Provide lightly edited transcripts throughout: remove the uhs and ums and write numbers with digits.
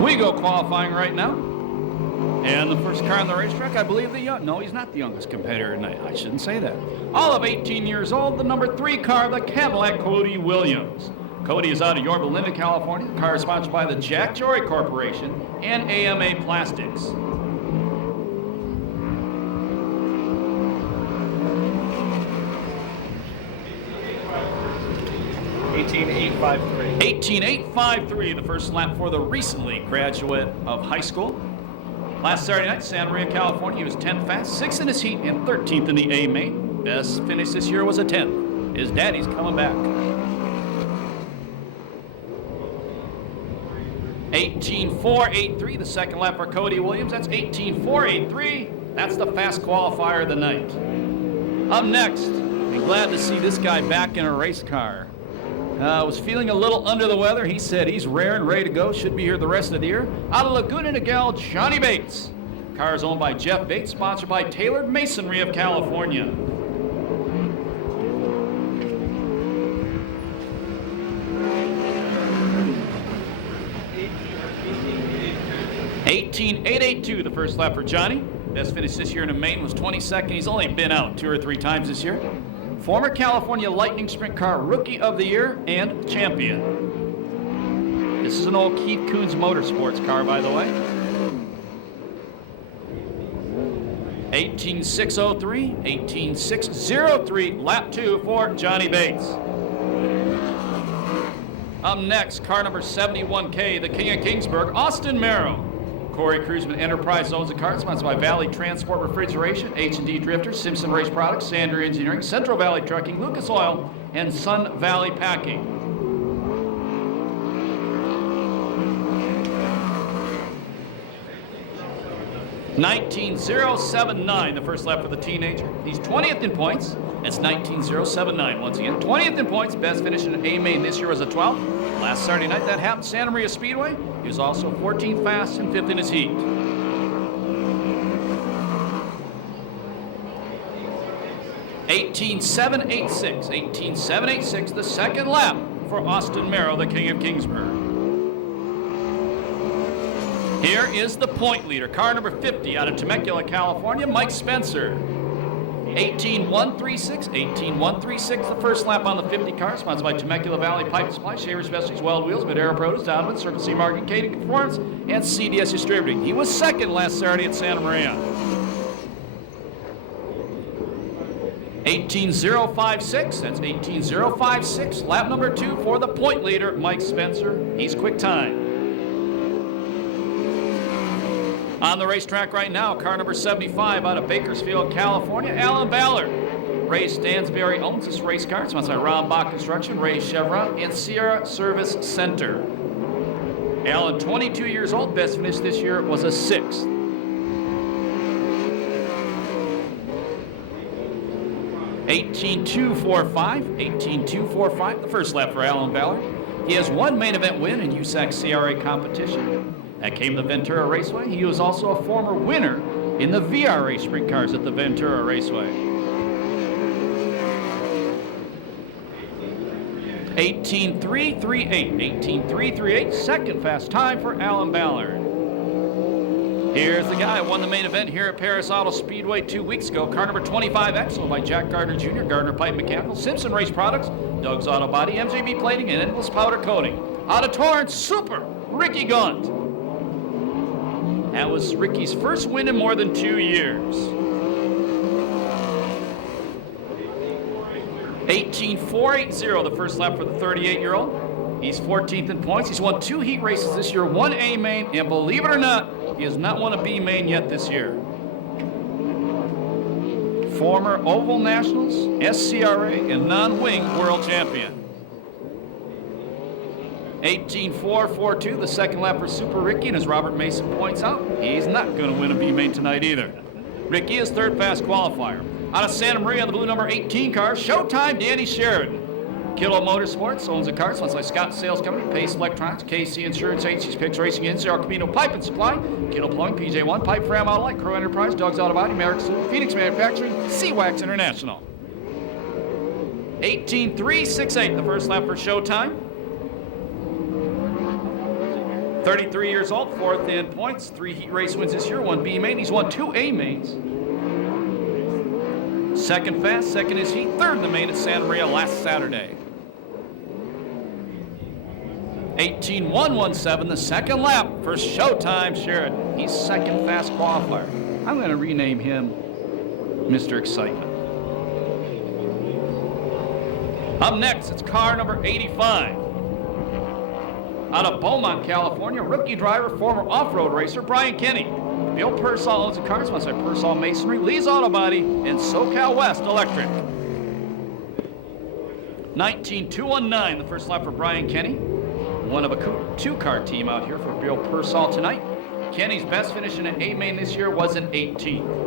We go qualifying right now. And the first car on the racetrack, I believe no, he's not the youngest competitor tonight. I shouldn't say that. All of 18 years old, the number 3 car, the Cadillac Cody Williams. Cody is out of Yorba Linda, California. The car is sponsored by the Jack Jory Corporation and AMA Plastics. $18,853. 18,853, the first lap for the recently graduate of high school. Last Saturday night, Santa Maria, California, he was 10th fast, 6th in his heat, and 13th in the A main. Best finish this year was a 10th. His daddy's coming back. 18,483, the second lap for Cody Williams. That's 18,483. That's the fast qualifier of the night. Up next, I'm glad to see this guy back in a race car. Was feeling a little under the weather. He said he's rare and ready to go. Should be here the rest of the year. Out of Laguna Niguel, Johnny Bates. Car is owned by Jeff Bates, sponsored by Tailored Masonry of California. $18,882, the first lap for Johnny. Best finish this year in the main was 22nd. He's only been out 2 or 3 times this year. Former California Lightning Sprint Car Rookie of the Year and Champion. This is an old Keith Coons Motorsports car, by the way. 18,603, 18,603, lap 2 for Johnny Bates. Up next, car number 71K, the King of Kingsburg, Austin Merrill. Corey Cruzman Enterprise owns the car, sponsored by Valley Transport Refrigeration, H&D Drifter, Simpson Race Products, Sander Engineering, Central Valley Trucking, Lucas Oil, and Sun Valley Packing. $19,079, the first lap for the teenager. He's 20th in points. That's 19,079 once again. 20th in points. Best finish in A main this year was a 12th. Last Saturday night that happened, Santa Maria Speedway. He was also 14th fast and 5th in his heat. $18,786, the second lap for Austin Merrill, the King of Kingsburg. Here is the point leader, car number 50 out of Temecula, California, Mike Spencer. 18,136, the first lap on the 50 car, sponsored by Temecula Valley Pipe Supply, Shaver Specialties, Weld Wheels, Madera Produce, Donovan, Circle C Marketing, Catering Performance, and CDS Distributing. He was second last Saturday at Santa Maria. 18,056, that's 18,056, lap number 2 for the point leader, Mike Spencer. He's quick time. On the racetrack right now, car number 75 out of Bakersfield, California, Alan Ballard. Ray Stansberry owns this race car. It's sponsored by Ron Bach Construction, Ray Chevron, and Sierra Service Center. Alan, 22 years old, best finish this year was a 6th. $18,245, the first lap for Alan Ballard. He has 1 main event win in USAC CRA competition. That came the Ventura Raceway. He was also a former winner in the VRA Sprint Cars at the Ventura Raceway. 18,338, second fast time for Alan Ballard. Here's the guy who won the main event here at Perris Auto Speedway 2 weeks ago. Car number 25, Excellent by Jack Gardner Jr., Gardner Pipe Mechanical, Simpson Race Products, Doug's Auto Body, MJB Plating, and Endless Powder Coating. Out of Torrance, Super, Ricky Gunt. That was Ricky's first win in more than 2 years. 18,480, the first lap for the 38-year-old. He's 14th in points. He's won 2 heat races this year, 1 A main, and believe it or not, he has not won a B main yet this year. Former Oval Nationals, SCRA, and non-wing world champion. 18,442, the second lap for Super Ricky, and as Robert Mason points out, he's not going to win a B main tonight either. Ricky is third fast qualifier. Out of Santa Maria on the blue number 18 car, Showtime Danny Sheridan. Kilo Motorsports owns the car, sponsored by Scott Sales Company, Pace Electronics, KC Insurance, HC's Picks Racing, NCR Camino Pipe and Supply, Kilo Plumbing, PJ1, Pipe Fram Autolite, Crow Enterprise, Doug's Auto Body, Merrick Steel, Phoenix Manufacturing, C-Wax International. 18,368, the first lap for Showtime. 33 years old, fourth in points, 3 heat race wins this year, 1 B main. He's won 2 A mains. Second fast, second is heat, third in the main at Santa Maria last Saturday. 18.117, the second lap for Showtime Sheridan. He's second fast qualifier. I'm going to rename him Mr. Excitement. Up next, it's car number 85. Out of Beaumont, California, rookie driver, former off-road racer, Brian Kenny. Bill Pearsall owns the car, sponsored by Pearsall Masonry, Lee's Auto Body, and SoCal West Electric. 19.219, the first lap for Brian Kenny. One of a 2-car team out here for Bill Pearsall tonight. Kenny's best finish in an A main this year was an 18th.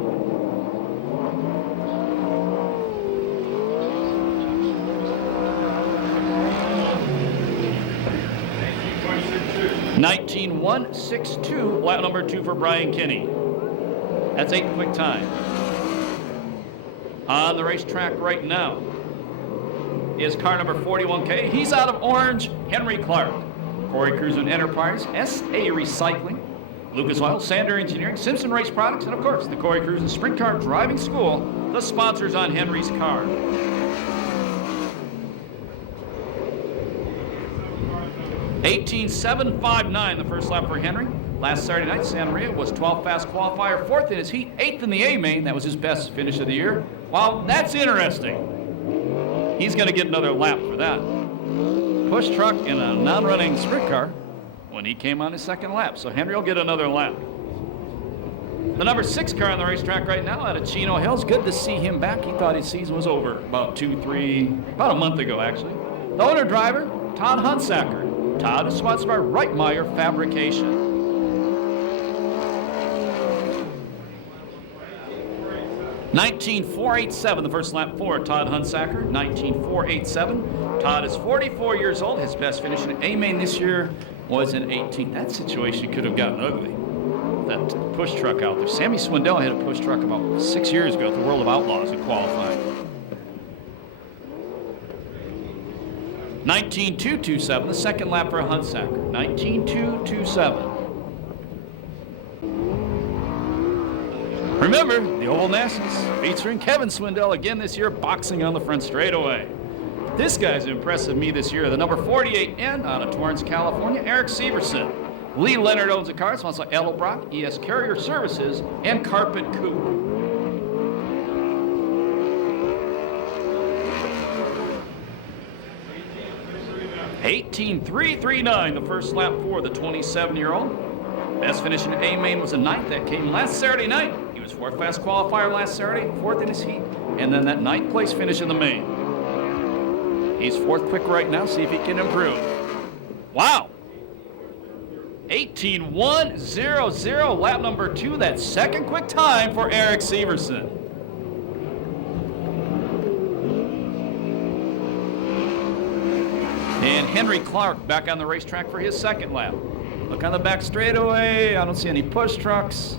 19.162, lap number 2 for Brian Kenny. That's 8 quick time. On the racetrack right now is car number 41K. He's out of Orange, Henry Clark. Corey Cruiser Enterprise, SA Recycling, Lucas Oil, Sander Engineering, Simpson Race Products, and of course the Corey Cruiser Sprint Car Driving School, the sponsors on Henry's car. 18.759, the first lap for Henry. Last Saturday night, Santa Maria was 12th fast qualifier, 4th in his heat, 8th in the A main. That was his best finish of the year. Well, that's interesting. He's going to get another lap for that. Push truck in a non-running sprint car when he came on his second lap. So Henry will get another lap. The number 6 car on the racetrack right now out of Chino Hills. Good to see him back. He thought his season was over about a month ago, actually. The owner driver, Todd Hunsacker. Todd is sponsored by Reitmeyer Fabrication. $19.487, the first lap for Todd Hunsacker. $19.487. Todd is 44 years old. His best finish in A main this year was an 18. That situation could have gotten ugly. That push truck out there. Sammy Swindell had a push truck about 6 years ago at the World of Outlaws and qualified. 19.227, the second lap for Hunsacker. 19.227. Remember, the Oval Nationals featuring Kevin Swindell again this year, boxing on the front straightaway. This guy's impressed me this year. The number 48N out of Torrance, California, Eric Severson. Lee Leonard owns the car, sponsored by Edelbrock, ES Carrier Services, and Carpet Coupe. 18.339, the first lap for the 27-year-old. Best finish in A main was a 9th. That came last Saturday night. He was 4th fast qualifier last Saturday, 4th in his heat, and then that 9th place finish in the main. He's 4th quick right now. See if he can improve. Wow. 18.100, lap number 2. That second quick time for Eric Severson. And Henry Clark back on the racetrack for his second lap. Look on the back straightaway. I don't see any push trucks.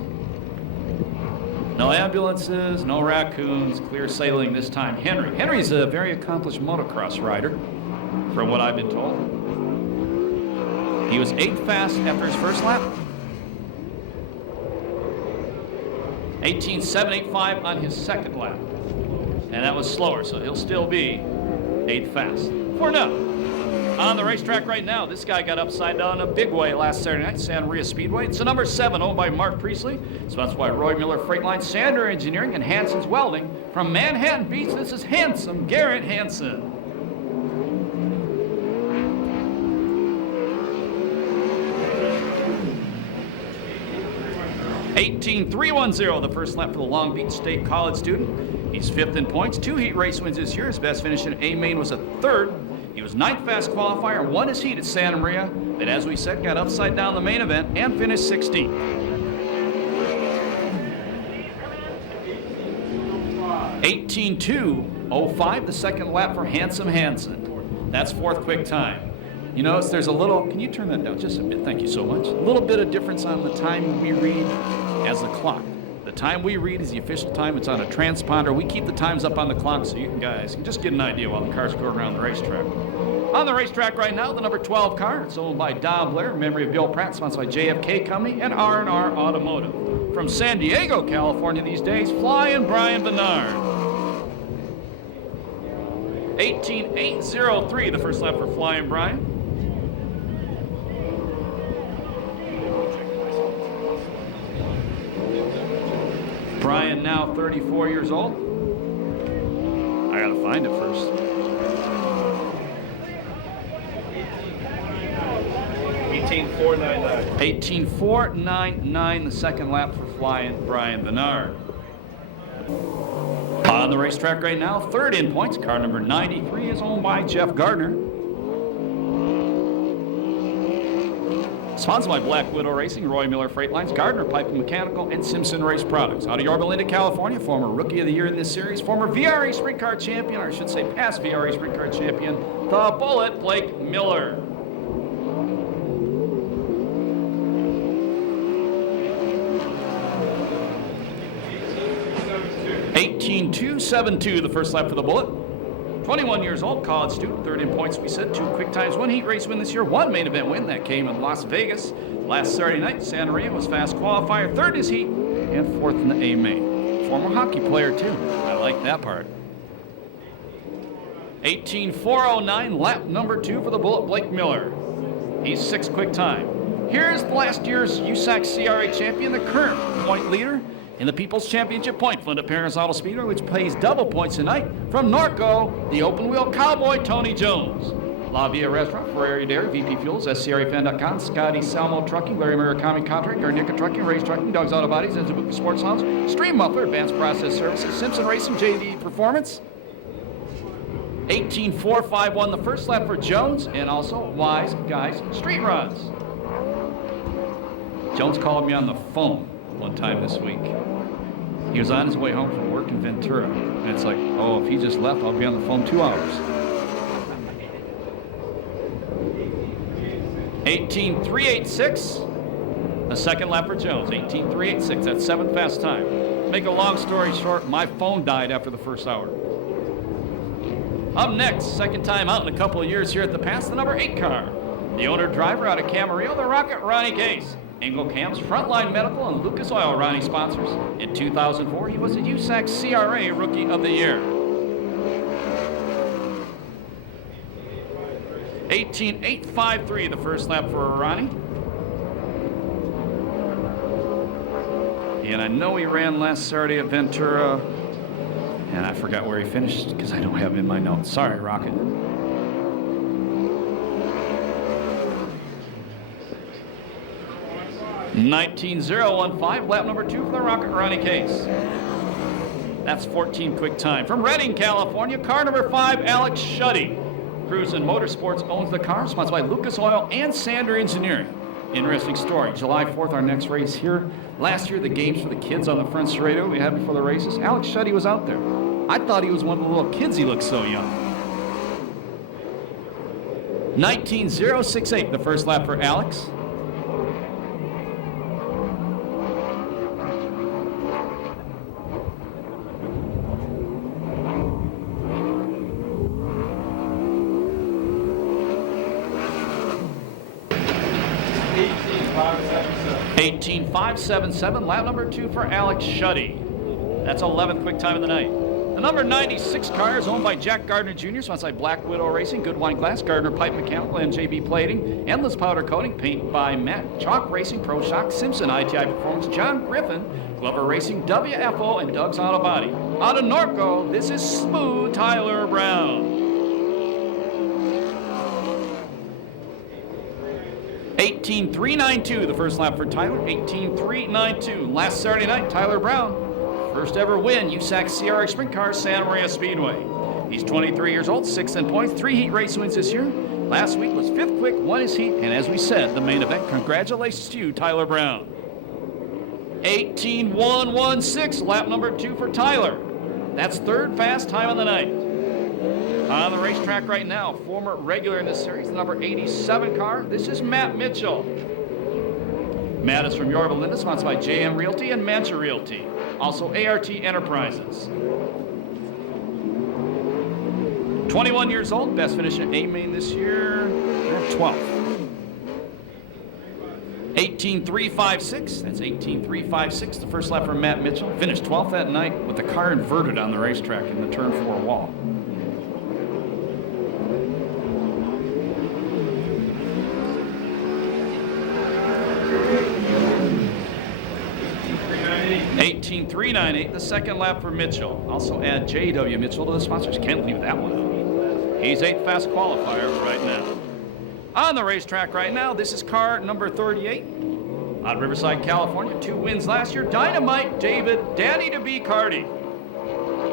No ambulances, no raccoons, clear sailing this time. Henry's a very accomplished motocross rider, from what I've been told. He was 8th fast after his first lap. 18.785 on his second lap. And that was slower, so he'll still be 8th fast for now. On the racetrack right now, this guy got upside down a big way last Saturday night, Santa Maria Speedway. It's the number 7, owned by Mark Priestley, sponsored by Roy Miller Freight Line, Sander Engineering, and Hanson's Welding. From Manhattan Beach, this is Handsome Garrett Hanson. $18.310, the first lap for the Long Beach State College student. He's 5th in points, 2 heat race wins this year. His best finish in A main was a 3rd. He was 9th fast qualifier, won his heat at Santa Maria, but as we said, got upside down the main event and finished 16th. 18.205, the second lap for Handsome Hanson. That's 4th quick time. You notice there's a little, can you turn that down just a bit? Thank you so much. A little bit of difference on the time we read as the clock. The time we read is the official time. It's on a transponder. We keep the times up on the clock so you guys can just get an idea while the cars go around the racetrack. On the racetrack right now, the number 12 car. It's owned by Don Blair, in memory of Bill Pratt, sponsored by JFK Company and R&R Automotive. From San Diego, California these days, Flying Brian Bernard. 18.803, the first lap for Flying Brian. Brian now 34 years old. I gotta find it first. 18.499. 18.499, the second lap for Flying Brian Bernard. On the racetrack right now, third in points, car number 93 is owned by Jeff Gardner. Sponsored by Black Widow Racing, Roy Miller Freight Lines, Gardner Pipe and Mechanical, and Simpson Race Products. Out of Yorba Linda, California, former Rookie of the Year in this series, former VRA Sprint Car Champion, or I should say past VRA Sprint Car Champion, the Bullet, Blake Miller. 18.272, the first lap for the Bullet. 21 years old, college student, third in points, we said. 2 quick times, 1 heat race win this year, 1 main event win. That came in Las Vegas. Last Saturday night, Santa Maria was fast qualifier, 3rd in his heat, and 4th in the A main. Former hockey player, too. I like that part. 18.409, lap number 2 for the Bullet, Blake Miller. He's 6th quick time. Here's last year's USAC CRA champion, the current point leader in the People's Championship point, Flint Perris Auto Speedway, which pays double points tonight. From Norco, the open wheel cowboy, Tony Jones. La Via Restaurant, Ferrari Dairy, VP Fuels, SCRAFan.com, Scotty Salmo Trucking, Larry Murakami Contract, Garnica Trucking, Race Trucking, Dogs Auto Bodies, Enzubuka Sports House, Stream Muffler, Advanced Process Services, Simpson Racing, JD Performance. 18.451, the first lap for Jones, and also Wise Guys Street Rods. Jones called me on the phone one time this week. He was on his way home from work in Ventura, and it's like, oh, if he just left, I'll be on the phone 2 hours. 18.386, the second lap for Jones. 18.386, that's 7th fast time. Make a long story short, my phone died after the first hour. Up next, second time out in a couple of years here at the Pass, the number 8 car. The owner-driver out of Camarillo, the Rocket, Ronnie Case. Engel Cam's Frontline Medical and Lucas Oil, Ronnie sponsors. In 2004, he was a USAC CRA Rookie of the Year. 18.853, the first lap for Ronnie. And I know he ran last Saturday at Ventura, and I forgot where he finished because I don't have him in my notes. Sorry, Rocket. 19.015, lap number 2 for the Rocket, Ronnie Case. That's 14 quick time. From Redding, California, car number 5, Alex Shuddy. Cruisin' Motorsports owns the car, sponsored by Lucas Oil and Sander Engineering. Interesting story. July 4th, our next race here. Last year, the games for the kids on the front Serrato we had before the races. Alex Shuddy was out there. I thought he was one of the little kids. He looked so young. 19.068, the first lap for Alex. .577, lap number 2 for Alex Shuddy. That's 11th quick time of the night. The number 96 car is owned by Jack Gardner Jr., sponsored by Black Widow Racing, Good Wine Glass, Gardner Pipe Mechanical, and JB Plating, Endless Powder Coating, paint by Matt, Chalk Racing, Pro Shock, Simpson, ITI Performance, John Griffin, Glover Racing, WFO, and Doug's Auto Body. Out of Norco, this is Smooth Tyler Brown. 18.392, the first lap for Tyler. 18.392. Last Saturday night, Tyler Brown, first ever win, USAC CRA Sprint Cars, Santa Maria Speedway. He's 23 years old, 6th in points, 3 heat race wins this year. Last week was 5th quick, won his heat, and as we said, the main event. Congratulations to you, Tyler Brown. 18.116, lap number 2 for Tyler. That's 3rd fast time of the night. On the racetrack right now, former regular in this series, the number 87 car. This is Matt Mitchell. Matt is from Yorba Linda, sponsored by JM Realty and Mancha Realty. Also ART Enterprises. 21 years old, best finish at A main this year, 12th. 18.356, that's 18.356, the first lap for Matt Mitchell. Finished 12th that night with the car inverted on the racetrack in the turn 4 wall. .398, the second lap for Mitchell. Also add J.W. Mitchell to the sponsors. Can't leave that one out. He's 8th fast qualifier right now. On the racetrack right now, this is car number 38. Out of Riverside, California. 2 wins last year. Dynamite David, Daddy to be Carty.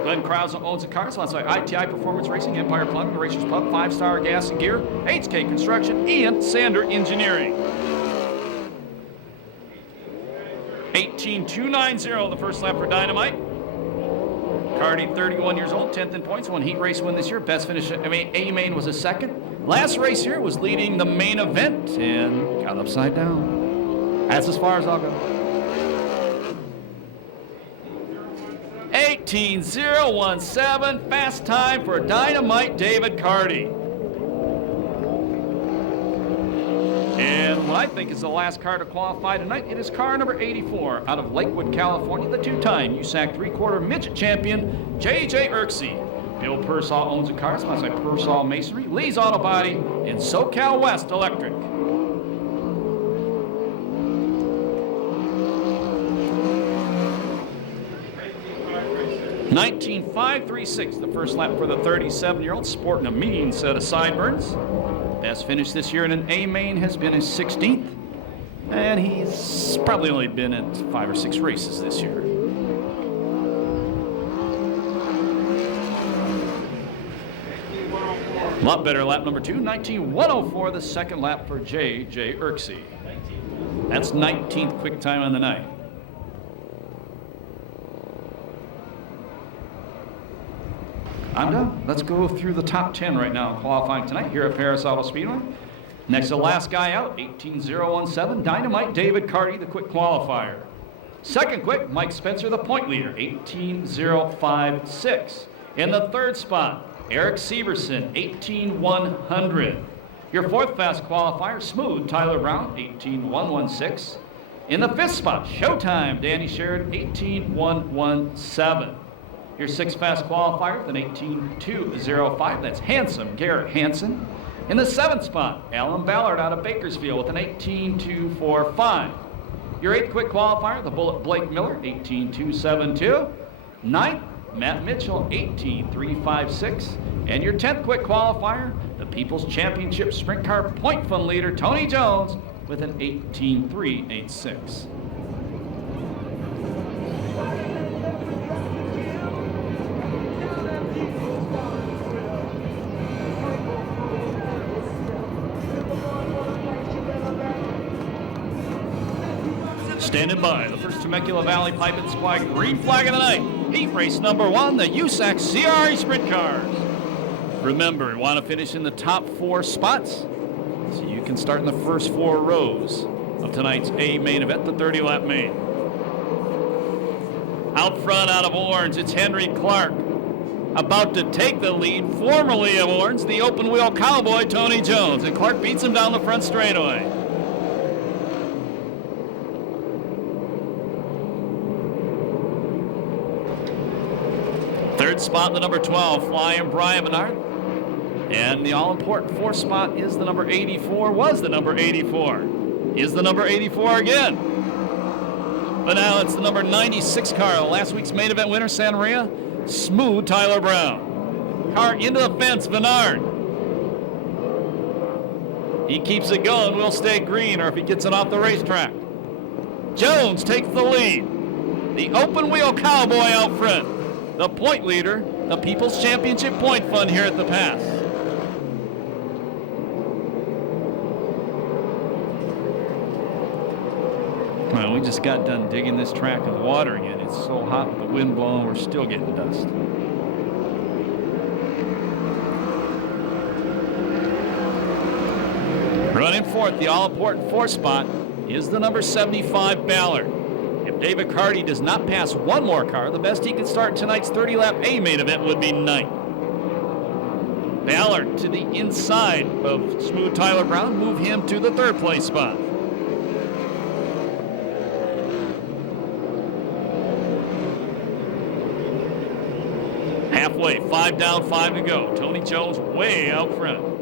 Glenn Krause owns the car, sponsored by ITI Performance Racing, Empire Plumbing, The Racers Pub, 5-Star Gas and Gear, HK Construction, and Sander Engineering. 18.290, the first lap for Dynamite. Carty, 31 years old, 10th in points, won heat race win this year. Best finish, A main was a second. Last race here was leading the main event and got upside down. That's as far as I'll go. 18.017, fast time for Dynamite David Carty. And what I think is the last car to qualify tonight, it is car number 84 out of Lakewood, California, the 2-time USAC 3/4 midget champion, J.J. Erksey. Bill Persall owns the car, sponsored by Persall Masonry, Lee's Auto Body, and SoCal West Electric. .19.536, the first lap for the 37-year-old, sporting a mean set of sideburns. Best finish this year in an A main has been his 16th, and he's probably only been at 5 or 6 races this year. A lot better lap number 2, 19.104, the second lap for J.J. Erksey. That's 19th quick time on the night. I'm done. Let's go through the top 10 right now qualifying tonight here at Perris Auto Speedway. Next, the last guy out, 18.017, Dynamite David Carty, the quick qualifier. Second quick, Mike Spencer, the point leader, 18.056. In the third spot, Eric Severson, 18.100. Your fourth fast qualifier, Smooth, Tyler Brown, 18.116. In the fifth spot, Showtime, Danny Sherrod, 18.117. Your sixth fast qualifier with an 18.205, that's Handsome, Garrett Hansen. In the seventh spot, Alan Ballard out of Bakersfield with an 18.245. Your eighth quick qualifier, the Bullet Blake Miller, 18.272. Ninth, Matt Mitchell, 18.356. And your 10th quick qualifier, the People's Championship Sprint Car Point Fund leader, Tony Jones, with an 18.386. Standing by, the first Temecula Valley Pipe and Supply green flag of the night. Heat race number 1, the USAC CRA Sprint Cars. Remember, you want to finish in the top 4 spots, so you can start in the first 4 rows of tonight's A main event, the 30-lap main. Out front, out of Orange, it's Henry Clark. About to take the lead, formerly of Orange, the open-wheel cowboy, Tony Jones. And Clark beats him down the front straightaway. Third spot, the number 12, Flying Brian Bernard. And the all-important 4th spot is the number 84, was the number 84. Is the number 84 again. But now it's the number 96 car, last week's main event winner, Santa Maria, Smooth Tyler Brown. Car into the fence, Bernard. He keeps it going, will stay green, or if he gets it off the racetrack. Jones takes the lead. The open-wheel cowboy out front. The point leader, the People's Championship Point Fund here at the Pass. Well, we just got done digging this track and watering it. It's so hot with the wind blowing, we're still getting dust. Running fourth, the all-important 4th spot, is the number 75 Ballard. If David Carty does not pass one more car, the best he can start tonight's 30-lap A main event would be 9th. Ballard to the inside of Smooth Tyler Brown. Move him to the third place spot. Halfway, 5 down, 5 to go. Tony Jones way out front.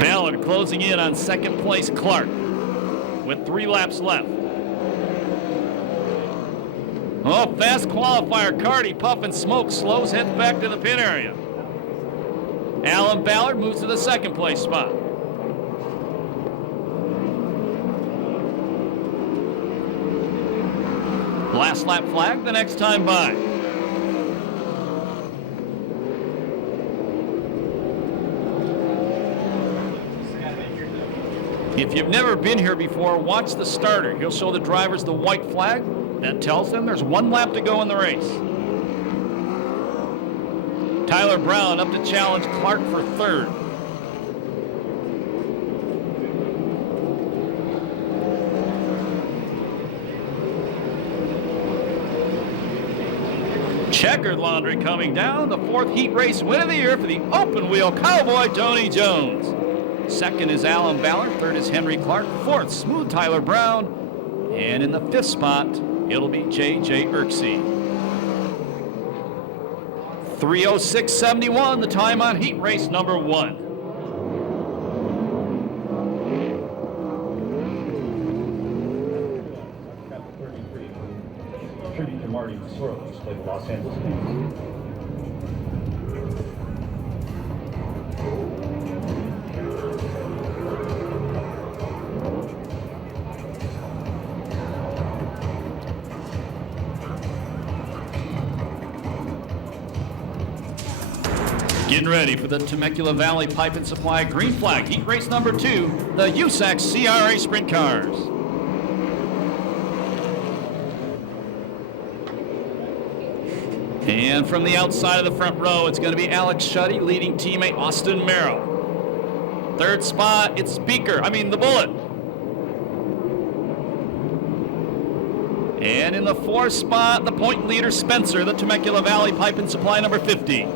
Ballard closing in on second place Clark with 3 laps left. Oh, fast qualifier. Carty, puff and smoke, slows, heads back to the pit area. Alan Ballard moves to the second place spot. Last lap flag the next time by. If you've never been here before, watch the starter. He'll show the drivers the white flag. That tells them there's 1 lap to go in the race. Tyler Brown up to challenge Clark for third. Checkered laundry coming down. The 4th heat race win of the year for the open wheel cowboy Tony Jones. Second is Alan Ballard. Third is Henry Clark. 4th, Smooth Tyler Brown. And in the 5th spot, it'll be J.J. Irksey. 3:06.71, the time on heat race number 1. Tribute to Marty Sorrell, who played the Los Angeles Kings. Getting ready for the Temecula Valley Pipe and Supply Green Flag Heat Race number 2, the USAC CRA Sprint Cars. And from the outside of the front row, it's going to be Alex Shuddy leading teammate Austin Merrill. Third spot, it's the Bullet. And in the 4th spot, the point leader Spencer, the Temecula Valley Pipe and Supply number 50.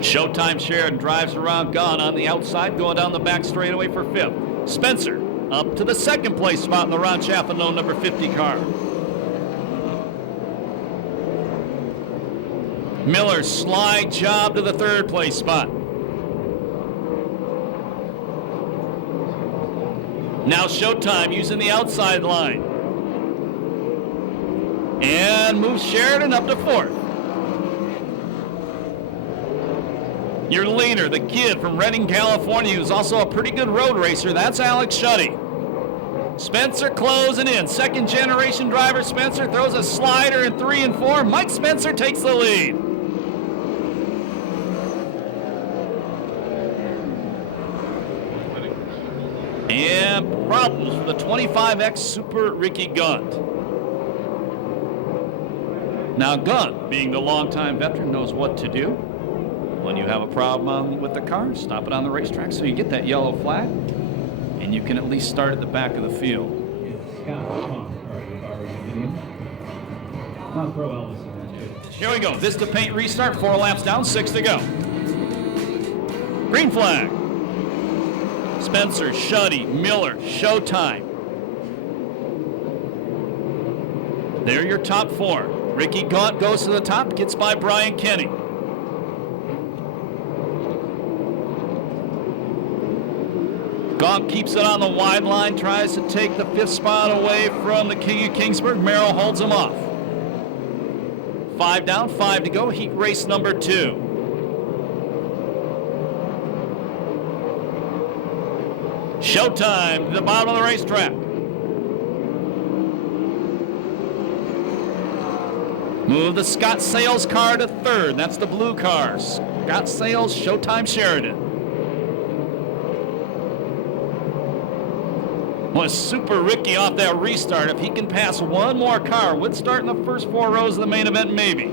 Showtime Sheridan drives around Gunn on the outside, going down the back straightaway for 5th. Spencer up to the 2nd place spot in the Ron Chaffino number 50 car. Miller slide job to the 3rd place spot. Now Showtime using the outside line. And moves Sheridan up to 4th. Your leader, the kid from Redding, California, who's also a pretty good road racer, that's Alex Shuddy. Spencer closing in. 2nd generation driver Spencer throws a slider in 3 and 4. Mike Spencer takes the lead. And problems for the 25X Super Ricky Gunt. Now Gunn, being the longtime veteran, knows what to do. When you have a problem with the car, stop it on the racetrack so you get that yellow flag, and you can at least start at the back of the field. Here we go. Vista Paint restart. 4 laps down, 6 to go. Green flag. Spencer, Shuddy, Miller, Showtime. They're your top 4. Ricky Gaunt goes to the top, gets by Brian Kenny. Gaunt keeps it on the wide line, tries to take the 5th spot away from the King of Kingsburg. Merrill holds him off. 5 down, 5 to go, heat race number 2. Showtime to the bottom of the racetrack. Move the Scott Sales car to 3rd. That's the blue car. Scott Sales, Showtime Sheridan. Was Super Ricky off that restart. If he can pass one more car, would start in the first 4 rows of the main event, maybe.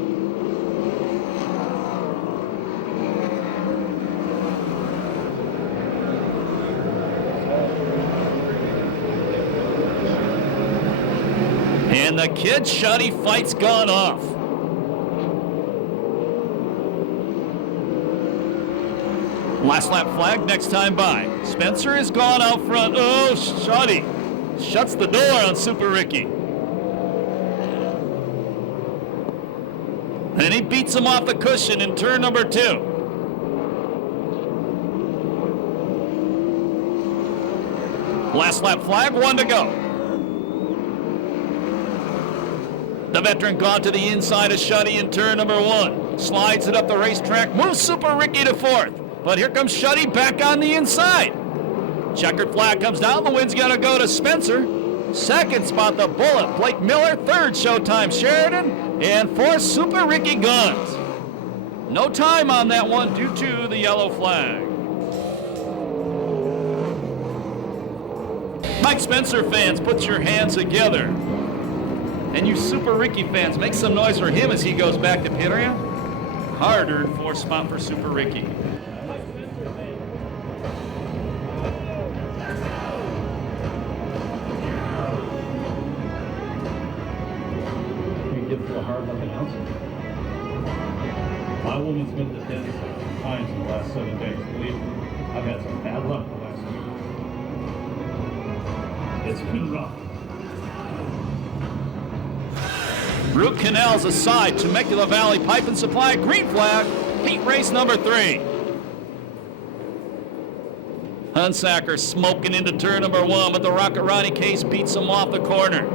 And the Kid Shuddy fight's gone off. Last lap flag next time by. Spencer is gone out front. Oh, Shuddy shuts the door on Super Ricky. And he beats him off the cushion in turn number 2. Last lap flag, 1 to go. The veteran gone to the inside of Shuddy in turn number 1. Slides it up the racetrack, moves Super Ricky to 4th. But here comes Shuddy back on the inside. Checkered flag comes down. The win's going to go to Spencer. Second spot, the Bullet, Blake Miller. Third, Showtime Sheridan. And fourth, Super Ricky Guns. No time on that one due to the yellow flag. Mike Spencer fans, put your hands together. And you Super Ricky fans, make some noise for him as he goes back to pit area. Hard-earned 4th spot for Super Ricky. A hard luck announcer. My woman's been to the dentist 6 times in the last 7 days. Believe me, I've had some bad luck the last week. It's been rough. Root Canals aside, Temecula Valley Pipe and Supply, green flag, heat race number 3. Hunsaker smoking into turn number 1, but the Rocket Ronnie case beats him off the corner.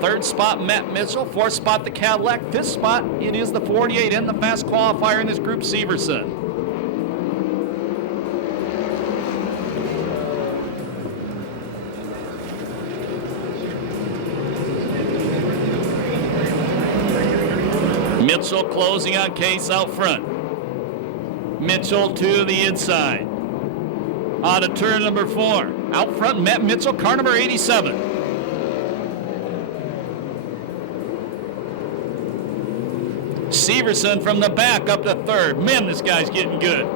Third spot, Matt Mitchell. 4th spot, the Cadillac. 5th spot, it is the 48 and the fast qualifier in this group, Severson. Mitchell closing on Case out front. Mitchell to the inside. On to turn number 4. Out front, Matt Mitchell, car number 87. Severson from the back up to 3rd. Man, this guy's getting good.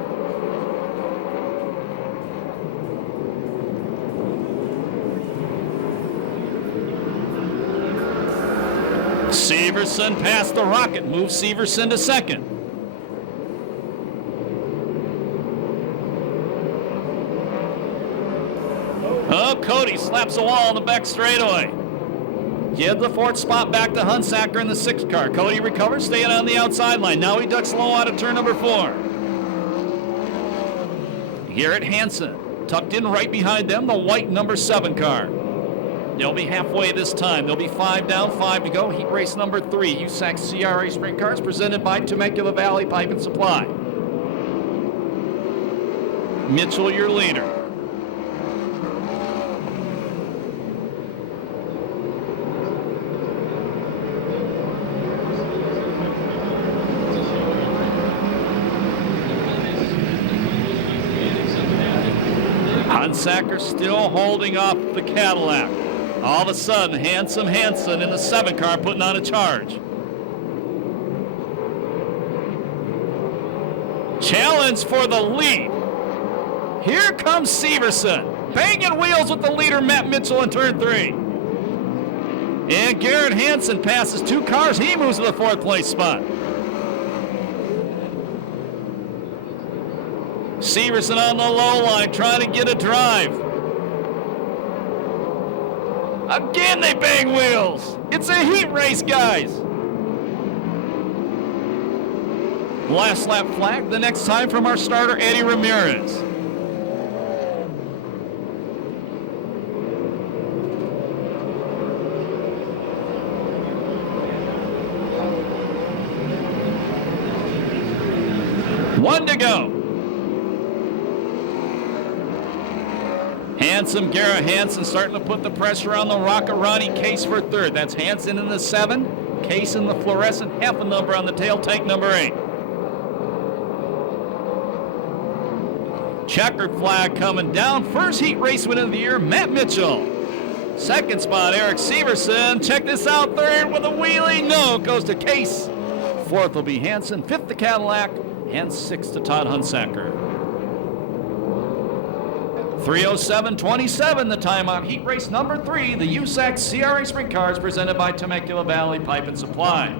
Severson past the Rocket, moves Severson to 2nd. Oh, Cody slaps a wall on the back straightaway. Gives the 4th spot back to Hunsaker in the 6th car. Cody recovers, staying on the outside line. Now he ducks low out of turn number 4. Garrett Hansen, tucked in right behind them, the white number 7 car. They'll be halfway this time. They'll be 5 down, 5 to go. Heat race number 3, USAC CRA Sprint Cars, presented by Temecula Valley Pipe and Supply. Mitchell, your leader. Hunsaker still holding off the Cadillac. All of a sudden, Handsome Hansen in the 7 car putting on a charge. Challenge for the lead. Here comes Severson, banging wheels with the leader, Matt Mitchell, in turn 3. And Garrett Hansen passes 2 cars. He moves to the 4th place spot. Severson on the low line, trying to get a drive. Again, they bang wheels. It's a heat race, guys. Last lap flag, the next time from our starter, Eddie Ramirez. One to go. Handsome, Garrett Hansen starting to put the pressure on the Rocket Ronnie Case for 3rd. That's Hansen in the 7, Case in the fluorescent, half a number on the tail tank, number 8. Checkered flag coming down. First heat race win of the year, Matt Mitchell. Second spot, Eric Severson. Check this out, third with a wheelie. No, goes to Case. Fourth will be Hansen. Fifth to Cadillac. And sixth to Todd Hunsaker. 3:07:27, the time on heat race number 3, the USAC CRA Sprint Cars presented by Temecula Valley Pipe and Supply.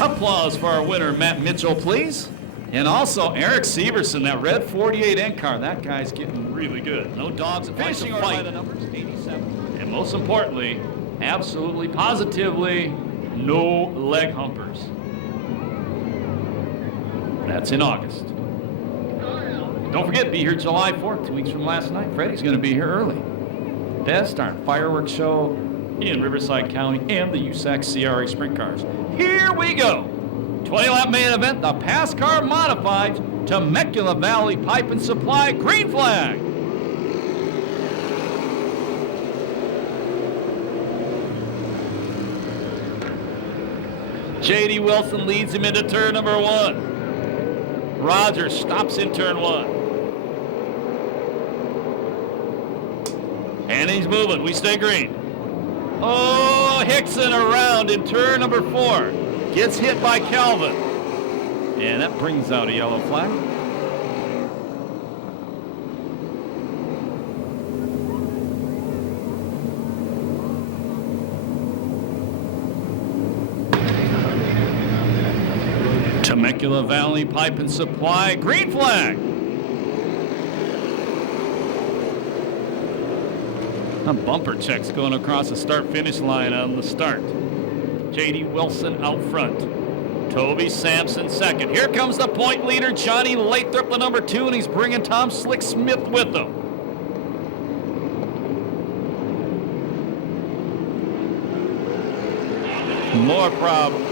Applause for our winner, Matt Mitchell, please. And also Eric Severson, that red 48N car. That guy's getting really good. No dogs and finishing order by the numbers, 87. And most importantly, absolutely, positively, no leg humpers. That's in August. Don't forget, be here July 4th, 2 weeks from last night. Freddie's going to be here early. Best darn fireworks show in Riverside County and the USAC CRA Sprint Cars. Here we go. 20-lap main event, the PASSCAR Modified, Temecula Valley Pipe and Supply, green flag. J.D. Wilson leads him into turn number 1. Rogers stops in turn 1. And he's moving. We stay green. Oh, Hickson around in turn number 4. Gets hit by Calvin. And that brings out a yellow flag. Temecula Valley Pipe and Supply, green flag. A bumper checks going across the start-finish line on the start. J.D. Wilson out front. Toby Sampson second. Here comes the point leader, Johnny Lathrop, the number 2, and he's bringing Tom Slick Smith with him. More problem.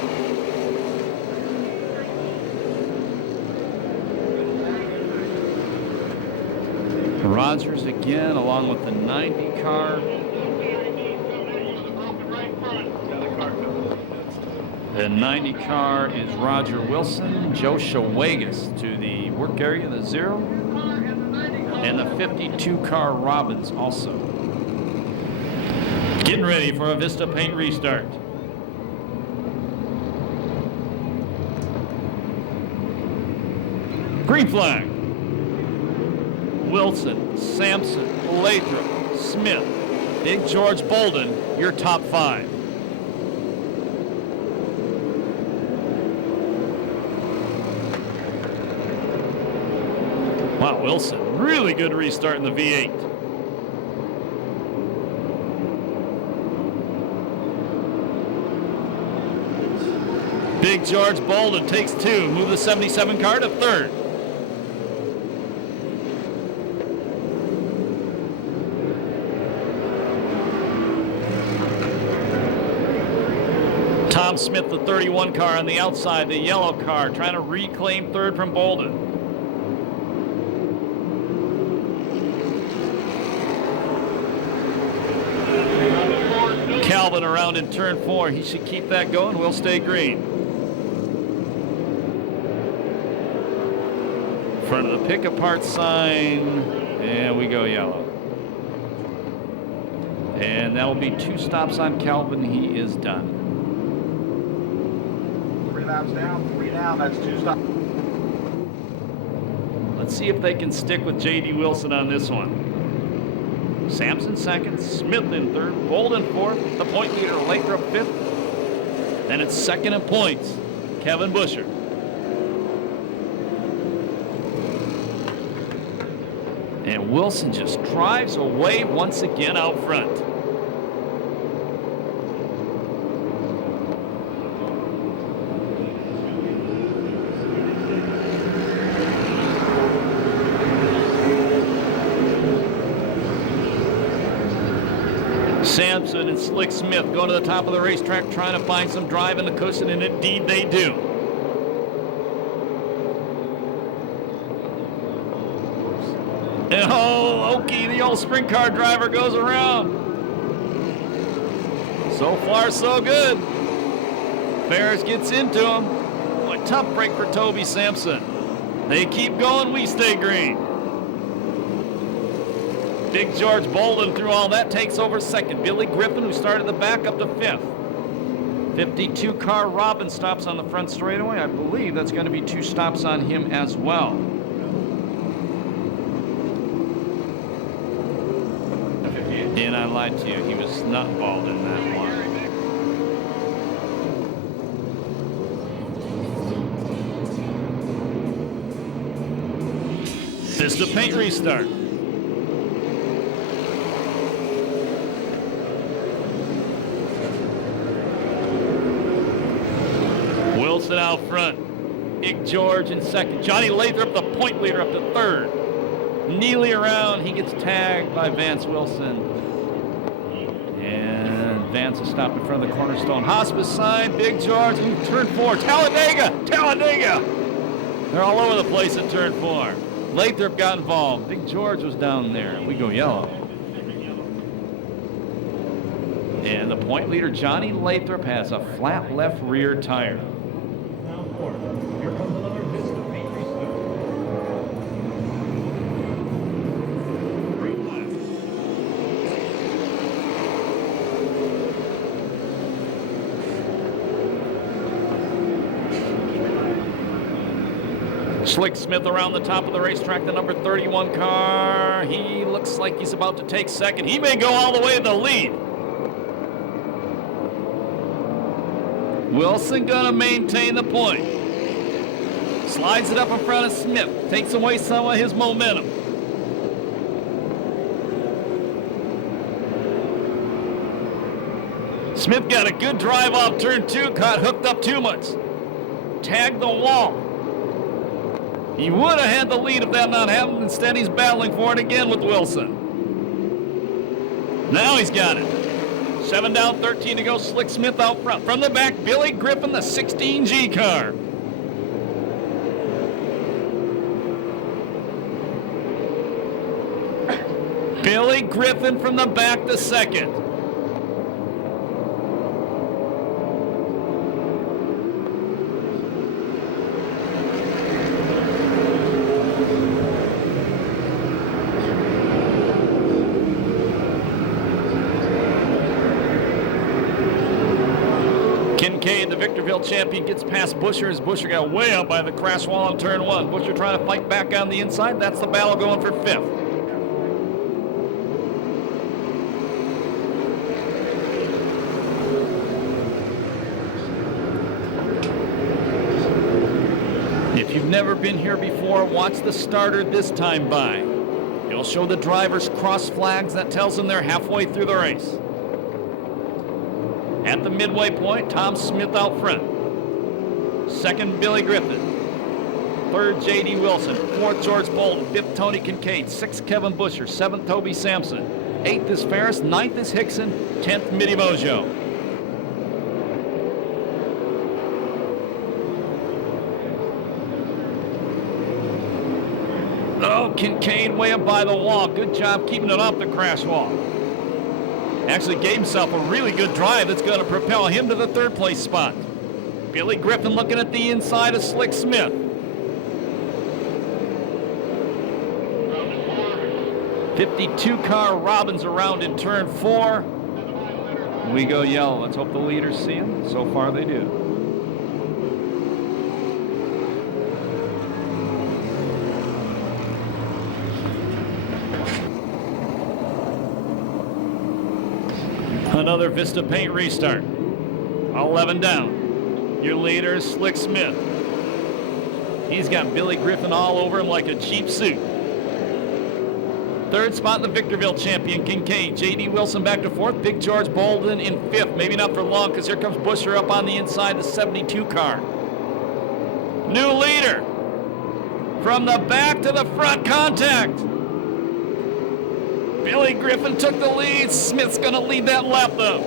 Rogers again, along with the 90 car. The 90 car is Roger Wilson. Joe Shawagas to the work area, the 0. And the 52 car Robbins also. Getting ready for a Vista Paint restart. Green flag. Wilson, Sampson, Lathrop, Smith, Big George Bolden, your top 5. Wow, Wilson, really good restart in the V8. Big George Bolden takes 2, move the 77 car to 3rd. Tom Smith, the 31 car on the outside, the yellow car, trying to reclaim 3rd from Bolden. Calvin around in turn 4. He should keep that going. We'll stay green. Front of the pick apart sign, and we go yellow. And that'll be 2 stops on Calvin. He is done. 3 laps down, 3 down, that's 2 stops. Let's see if they can stick with J.D. Wilson on this one. Sampson second, Smith in 3rd, Bolden 4th, the point leader Lathrop 5th. Then it's second in points, Kevin Busher. And Wilson just drives away once again out front. Sampson and Slick Smith going to the top of the racetrack trying to find some drive in the cushion, and indeed they do. And oh, Okie, the old sprint car driver, goes around. So far, so good. Perris gets into him. Boy, tough break for Toby Sampson. They keep going, we stay green. Big George Bolden through all that takes over second. Billy Griffin, who started the back, up to fifth. 52 car Robin stops on the front straightaway. I believe that's going to be 2 stops on him as well. And I lied to you. He was not involved in that one. This is the paint restart. Wilson out front. Big George in second. Johnny Lathrop, the point leader, up to third. Neely around. He gets tagged by Vance Wilson. And Vance is stopped in front of the Cornerstone Hospice sign. Big George in turn 4. Talladega! They're all over the place at turn 4. Lathrop got involved. Big George was down there. We go yellow. And the point leader, Johnny Lathrop, has a flat left rear tire. Now fourth. Here comes another Vista paint restart. Green flag. Slick Smith around the top of the racetrack, the number 31 car. He looks like he's about to take second. He may go all the way to the lead. Wilson gonna maintain the point. Slides it up in front of Smith. Takes away some of his momentum. Smith got a good drive off turn 2, caught hooked up too much. Tagged the wall. He would have had the lead if that not happened. Instead, he's battling for it again with Wilson. Now he's got it. 7 down, 13 to go. Slick Smith out front. From the back, Billy Griffin, the 16G car. Billy Griffin from the back to second. Kincaid, the Victorville champion, gets past Busher as Busher got way up by the crash wall on turn 1. Busher trying to fight back on the inside. That's the battle going for 5th. If you've never been here before, watch the starter this time by. He'll show the drivers cross flags. That tells them they're halfway through the race. At the midway point, Tom Smith out front. Second, Billy Griffin. Third, J.D. Wilson. Fourth, George Bolden. Fifth, Tony Kincaid. Sixth, Kevin Busher. Seventh, Toby Sampson. Eighth is Ferris. Ninth is Hickson. 10th, Mitty Mojo. Oh, Kincaid way up by the wall. Good job keeping it off the crash wall. Actually gave himself a really good drive that's going to propel him to the 3rd place spot. Billy Griffin looking at the inside of Slick Smith. .52 car Robbins around in turn 4. We go yellow. Let's hope the leaders see him. So far they do. Another Vista paint restart. 11 down. Your leader is Slick Smith. He's got Billy Griffin all over him like a cheap suit. 3rd spot, the Victorville champion, Kincaid. J.D. Wilson back to 4th. Big George Bolden in 5th. Maybe not for long because here comes Busher up on the inside, the 72 car. New leader. From the back to the front, contact. Billy Griffin took the lead. Smith's going to lead that lap, though.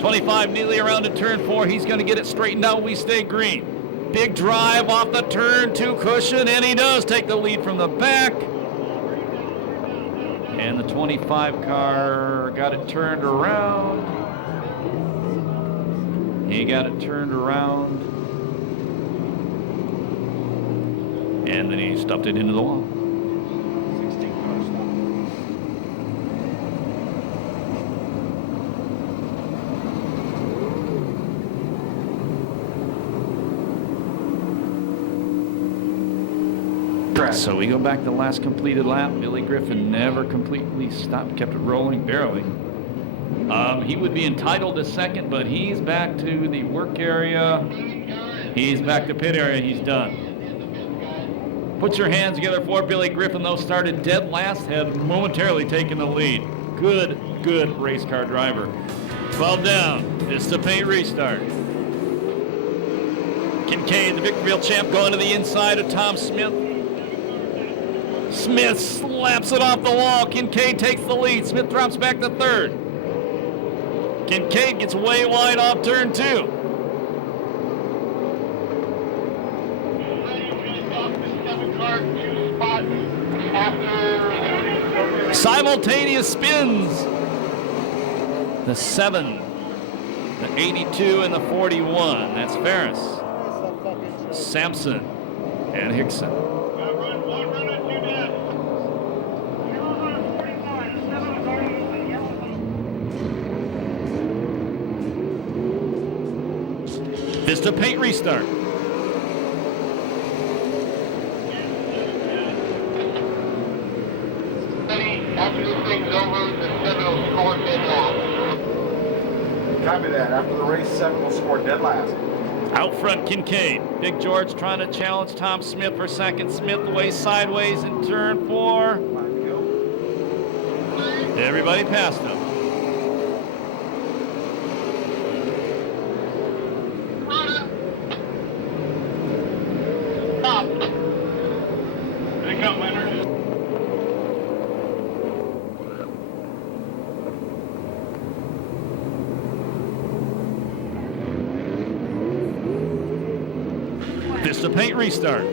25 Neely around to turn 4. He's going to get it straightened out. We stay green. Big drive off the turn 2 cushion, and he does take the lead from the back. And the 25 car got it turned around. He got it turned around. And then he stuffed it into the wall. 16 car stop. So we go back to the last completed lap. Billy Griffin never completely stopped, kept it rolling, barely. He would be entitled to second, but he's back to the work area. He's back to pit area. He's done. Put your hands together for Billy Griffin, though. Started dead last, had momentarily taken the lead. Good race car driver. 12 down. It's the paint restart. Kincaid, the Victorville champ, going to the inside of Tom Smith. Smith slaps it off the wall. Kincaid takes the lead. Smith drops back to third. Kincaid gets way wide off turn 2. Simultaneous spins. The 7, the 82, and the 41. That's Perris, Sampson, and Hickson. This to paint restart. After this thing's over, the 7 will score dead last. Copy that. After the race, 7 will score dead last. Out front, Kincaid. Big George trying to challenge Tom Smith for second. Smith away sideways in turn 4. Everybody passed him. Stop. They come, Leonard. This to paint restart.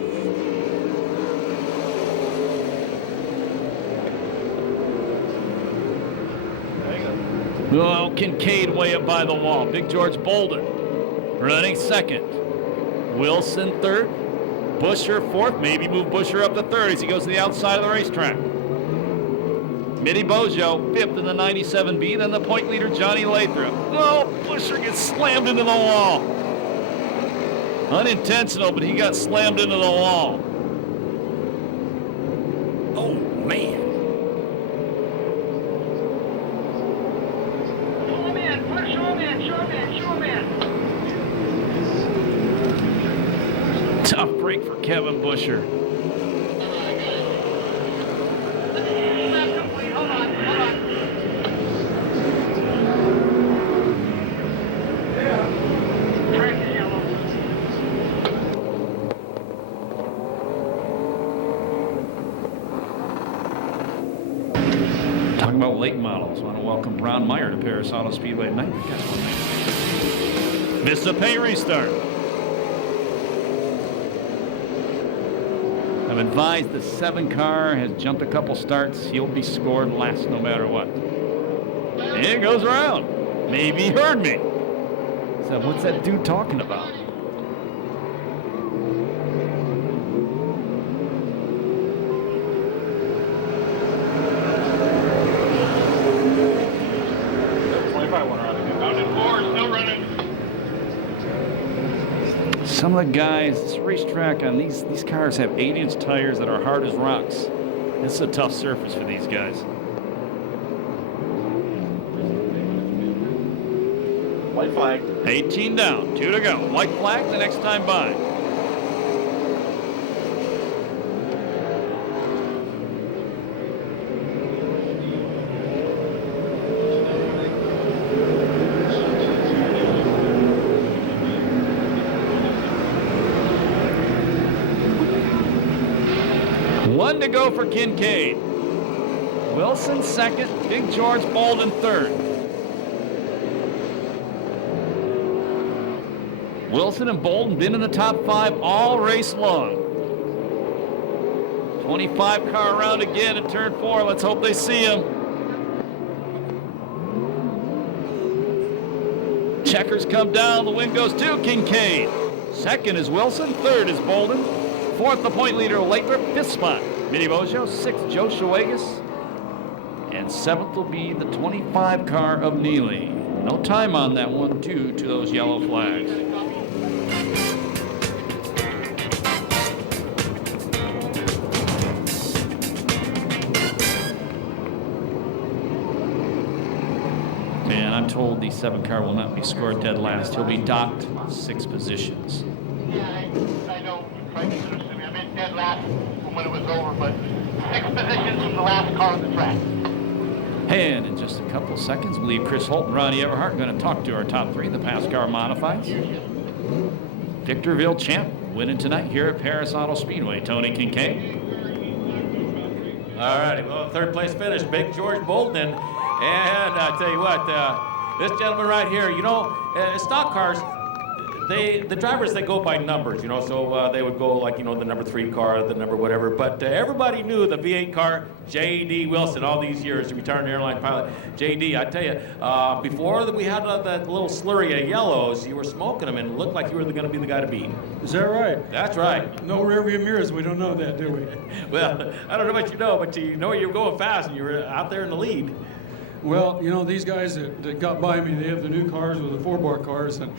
Oh, Kincaid way up by the wall. Big George Bolden running second. Wilson third. Busher fourth. Maybe move Busher up to third as he goes to the outside of the racetrack. Mitty Bojo fifth in the 97B. Then the point leader, Johnny Lathrop. Oh, Busher gets slammed into the wall. Unintentional, but he got slammed into the wall. Oh, man. Tough break for Kevin Busher. Talking about late models, I want to welcome Ron Meyer to Perris Auto Speedway tonight. Missed a paint restart. I've advised the 7 car has jumped a couple starts. He'll be scored last no matter what. And it goes around. Maybe he heard me. So what's that dude talking about? Some of the guys, this racetrack on these cars have 8-inch tires that are hard as rocks. This is a tough surface for these guys. White flag. 18 down, 2 to go. White flag the next time by. One to go for Kincaid. Wilson second, Big George Bolden third. Wilson and Bolden been in the top 5 all race long. 25 car around again at turn 4. Let's hope they see him. checkers come down. The win goes to Kincaid. Second is Wilson. Third is Bolden. Fourth, the point leader, Lathrop. Fifth spot, Minnie Bojo. Sixth, Joe Shoegas. And seventh will be the 25 car of Neely. No time on that one, due to those yellow flags. And I'm told the 7 car will not be scored dead last. He'll be docked 6 positions. Yeah, I know. You tried to introduce me. I meant dead last from when it was over, but 6 positions from the last car on the track. And in just a couple of seconds, I believe Chris Holt and Ronnie Everhart are going to talk to our top 3, the PASSCAR Modifieds. Victorville champ winning tonight here at Perris Auto Speedway, Tony Kincaid. All righty, well, third place finish, Big George Bolden. And I tell you what, this gentleman right here, you know, stock cars, the drivers, they go by numbers, you know, so they would go like, you know, the number 3 car, the number whatever, but everybody knew the V8 car, J.D. Wilson, all these years, the retired airline pilot. J.D., I tell you, before we had that little slurry of yellows, you were smoking them and it looked like you were going to be the guy to beat. Is that right? That's right. No rearview mirrors, we don't know that, do we? Well, I don't know what you know, but you know you're going fast and you were out there in the lead. Well, you know, these guys that got by me, they have the new cars with the 4-bar cars, and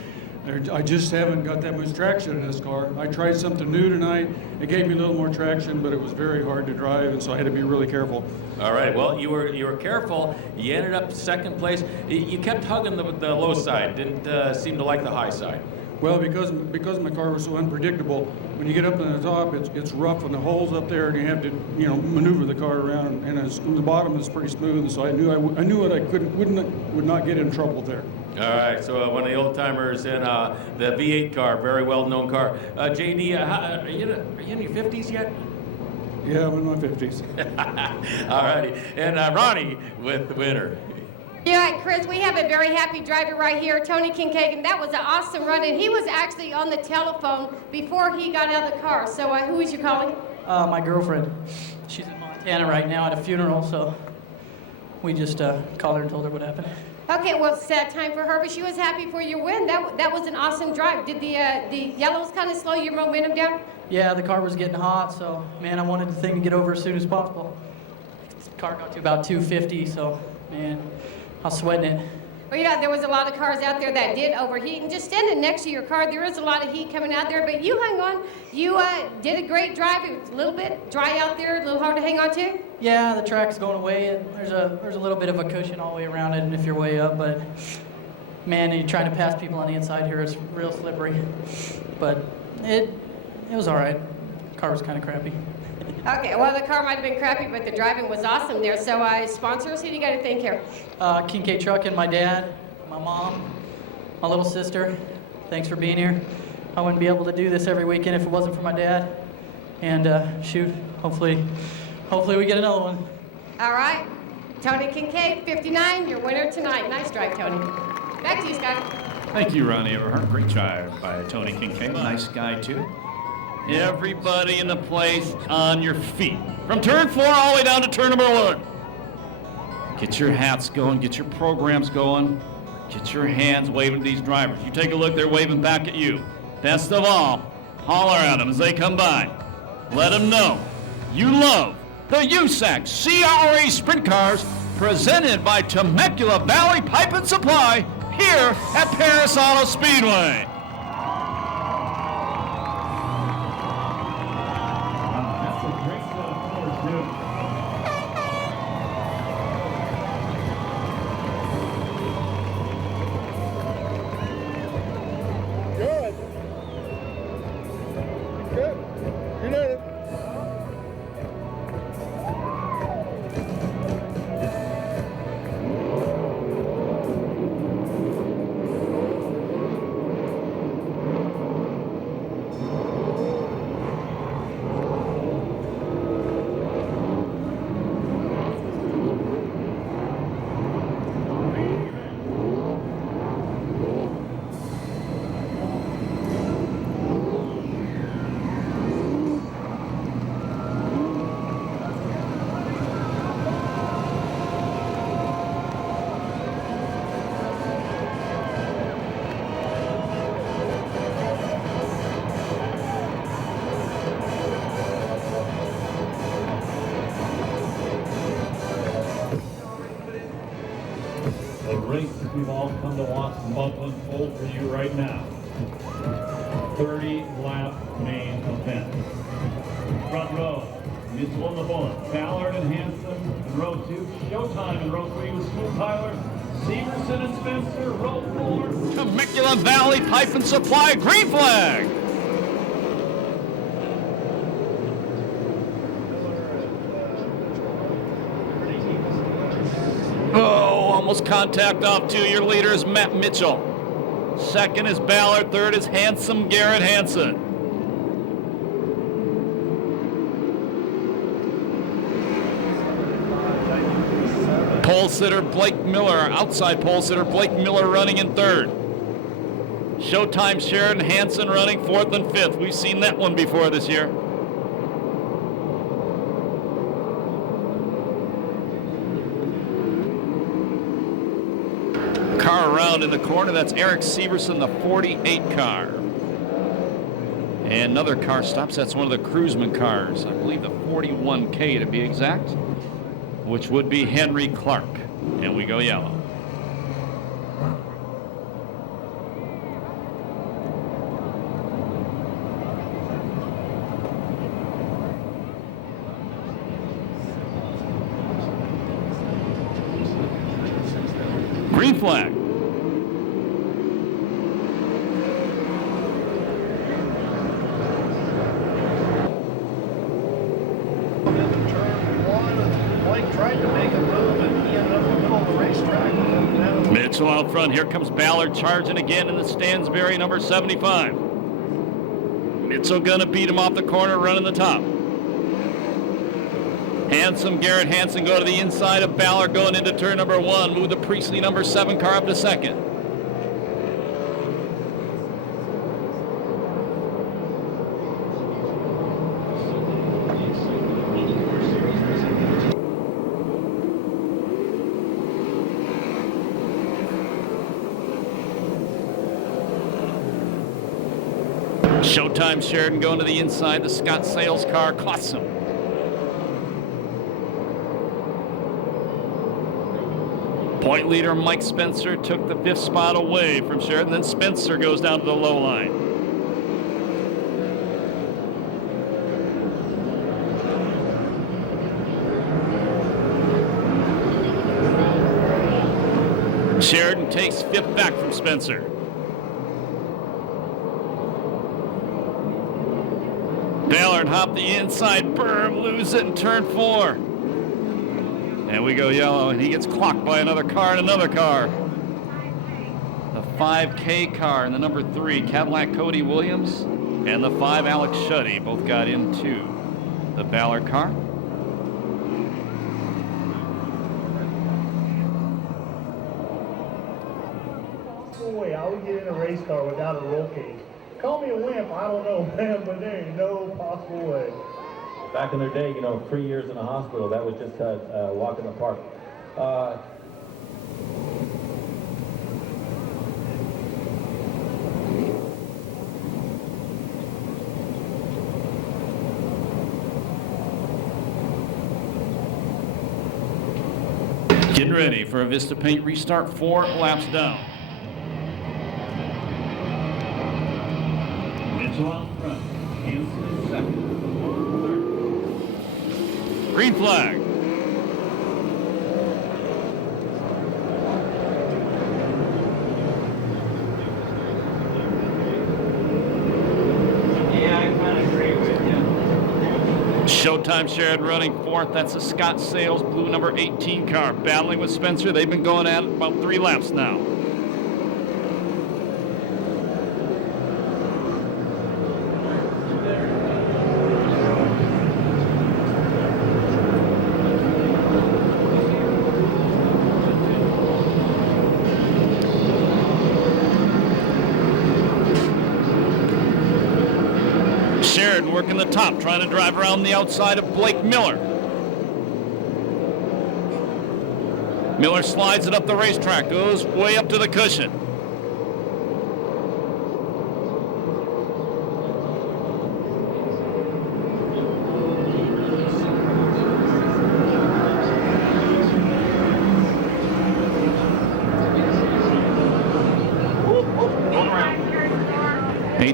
I just haven't got that much traction in this car. I tried something new tonight. It gave me a little more traction, but it was very hard to drive, and so I had to be really careful. All right. Well, you were careful. You ended up second place. You kept hugging the low side. Didn't seem to like the high side. Well, because my car was so unpredictable, when you get up on the top, it's rough, and the holes up there, and you have to, you know, maneuver the car around. And the bottom is pretty smooth, so I knew what I would not get in trouble there. All right, so one of the old timers in the V8 car, very well known car. JD, are you in your 50s yet? Yeah, I'm in my 50s. All righty, and Ronnie with the winner. Yeah, Chris, we have a very happy driver right here, Tony Kincaid, and that was an awesome run, and he was actually on the telephone before he got out of the car. So who is you calling? My girlfriend. She's in Montana right now at a funeral, so we just called her and told her what happened. Okay, well, it's sad time for her, but she was happy for your win. That was an awesome drive. Did the yellows kind of slow your momentum down? Yeah, the car was getting hot, so, man, I wanted the thing to get over as soon as possible. The car got to about 250, so, man, I was sweating it. Well, yeah, there was a lot of cars out there that did overheat, and just standing next to your car, there is a lot of heat coming out there, but you hung on. You did a great drive. It was a little bit dry out there, a little hard to hang on to. Yeah, the track's going away, and there's a little bit of a cushion all the way around it, and if you're way up, but, man, you're trying to pass people on the inside here, it's real slippery. But it was all right. The car was kind of crappy. Okay, well, the car might have been crappy, but the driving was awesome there. So, sponsors, who do you got to thank here? Kincaid Truck and my dad, my mom, my little sister. Thanks for being here. I wouldn't be able to do this every weekend if it wasn't for my dad. And shoot, hopefully we get another one. All right, Tony Kincaid, 59, your winner tonight. Nice drive, Tony. Back to you, Scott. Thank you, Ronnie Everhart. Great drive by Tony Kincaid. Nice guy, too. Everybody in the place on your feet. From turn 4 all the way down to turn number 1. Get your hats going, get your programs going, get your hands waving to these drivers. You take a look, they're waving back at you. Best of all, holler at them as they come by. Let them know you love the USAC CRA Sprint Cars, presented by Temecula Valley Pipe and Supply here at Perris Auto Speedway. That's a great set of colors, too. Good. Good. You did it. race that we've all come to watch about to unfold for you right now. 30-lap main event. Front row, Mitchell in the bullet, Ballard and Hanson in row 2, Showtime in row 3 with Smooth Tyler, Severson and Spencer, row 4. Temecula Valley Pipe and Supply, green flag. Oh, almost contact off to your leader is Matt Mitchell. Second is Ballard, third is Handsome Garrett Hansen. Pole sitter Blake Miller, outside pole sitter Blake Miller running in third. Showtime Sheridan Hansen running fourth and fifth. We've seen that one before this year. Car around in the corner, that's Eric Severson, the 48 car. And another car stops, that's one of the Cruiseman cars, I believe the 41K to be exact, which would be Henry Clark. And we go yellow. Green flag. Mitchell out front. Here comes Ballard charging again in the Stansberry, number 75. Mitchell gonna beat him off the corner, running the top. Handsome Garrett Hansen go to the inside of Ballard going into turn number 1. Move the Priestley number 7 car up to second. Showtime Sheridan going to the inside. The Scott Sales car costs him. Point leader Mike Spencer took the 5th spot away from Sheridan. Then Spencer goes down to the low line. Sheridan takes 5th back from Spencer. Ballard hopped the inside berm, lose it in turn 4. And we go yellow, and he gets clocked by another car and another car. The 5K car and the number 3, Cadillac Cody Williams, and the 5, Alex Shuddy, both got into the Ballard car. No way I would get in a race car without a roll cage. Call me a wimp, I don't know, man, but there ain't no possible way. Back in their day, 3 years in the hospital, that was just a walk in the park. Getting ready for a Vista Paint restart, 4 laps down. Mitchell out front, Hanson in second. Green flag. Yeah, I kind of agree with you. Showtime Sheridan running 4th. That's a Scott Sales blue number 18 car. Battling with Spencer. They've been going at it about 3 laps now. Sheridan working the top, trying to drive around the outside of Blake Miller. Miller slides it up the racetrack, goes way up to the cushion.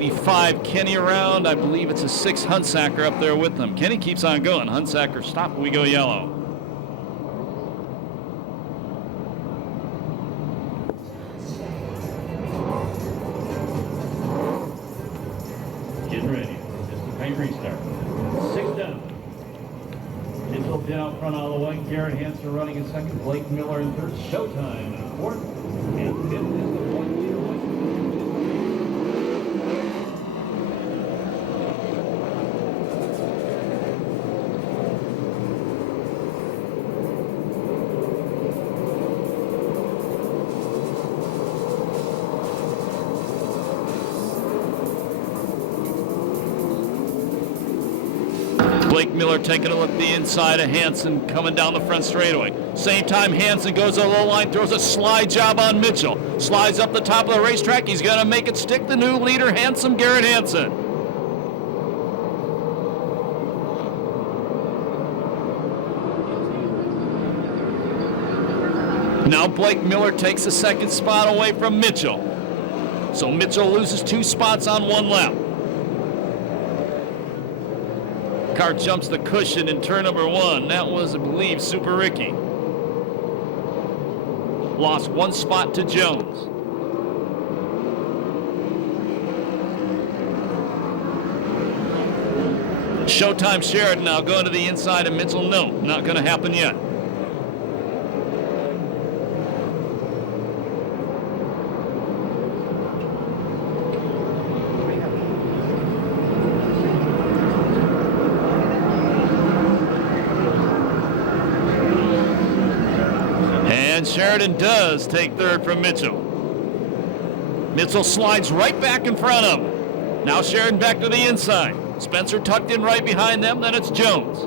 85, Kenny around. I believe it's a 6 Hunsacker up there with them. Kenny keeps on going. Hunsacker stop. We go yellow. Getting ready. Just a tight restart. 6 down. Mitchell pin out front all the way. Garrett Hansen running in second. Blake Miller in third. Showtime in fourth. And fifth is the point leader. Blake Miller taking a look at the inside of Hansen coming down the front straightaway. Same time, Hansen goes to the low line, throws a slide job on Mitchell. Slides up the top of the racetrack. He's going to make it stick. The new leader, Hansen, Garrett Hansen. Now Blake Miller takes the second spot away from Mitchell. So Mitchell loses 2 spots on 1 lap. Car jumps the cushion in turn number 1. That was, I believe, Super Ricky. Lost 1 spot to Jones. Showtime Sheridan now going to the inside of Mitchell. No, not going to happen yet. And Sheridan does take third from Mitchell. Mitchell slides right back in front of him. Now Sheridan back to the inside. Spencer tucked in right behind them, then it's Jones.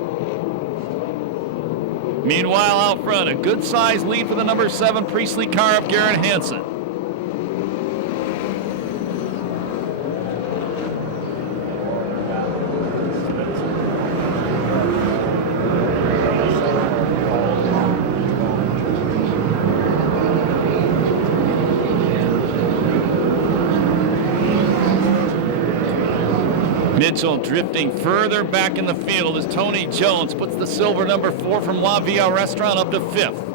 Meanwhile, out front, a good-sized lead for the number 7 Priestley car of Garrett Hansen. Mitchell drifting further back in the field as Tony Jones puts the silver number 4 from La Villa Restaurant up to 5th.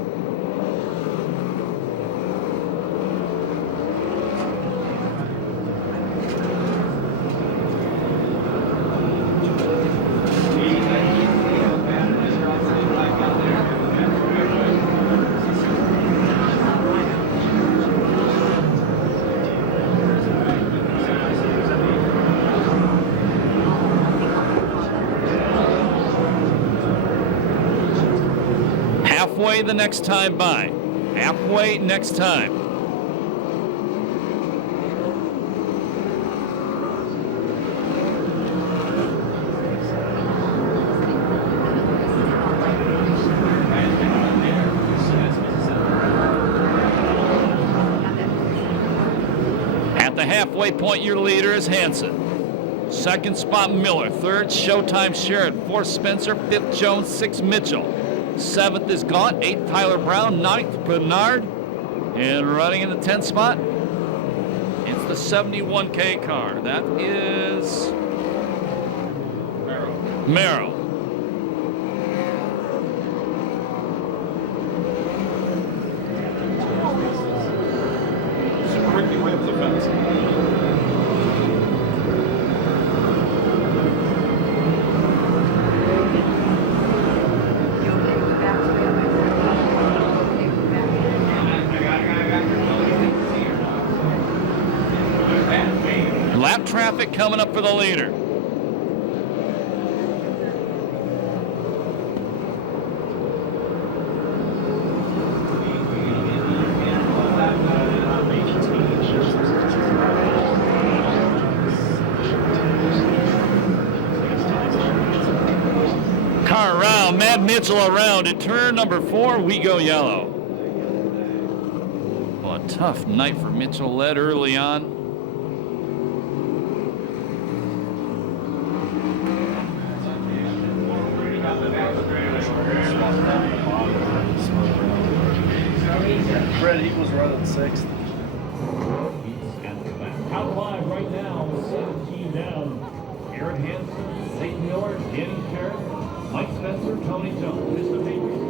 Halfway the next time by. Halfway next time. At the halfway point, your leader is Hansen. Second spot, Miller. Third, Showtime Sheridan. Fourth, Spencer. Fifth, Jones. Sixth, Mitchell. 7th is Gaunt, 8th Tyler Brown, 9th Bernard, and running in the 10th spot, it's the 71K car. That is Merrill. Super Ricky wins the fence. Lap traffic coming up for the leader. Car around, Matt Mitchell around at turn number 4, we go yellow. Well, a tough night for Mitchell, led early on. Fred Eagles running 6th. Out wide, right now, 17 down. Garrett Hansen, Nate Miller, Danny Perris, Mike Spencer, Tony Jones. Mr. Patriots.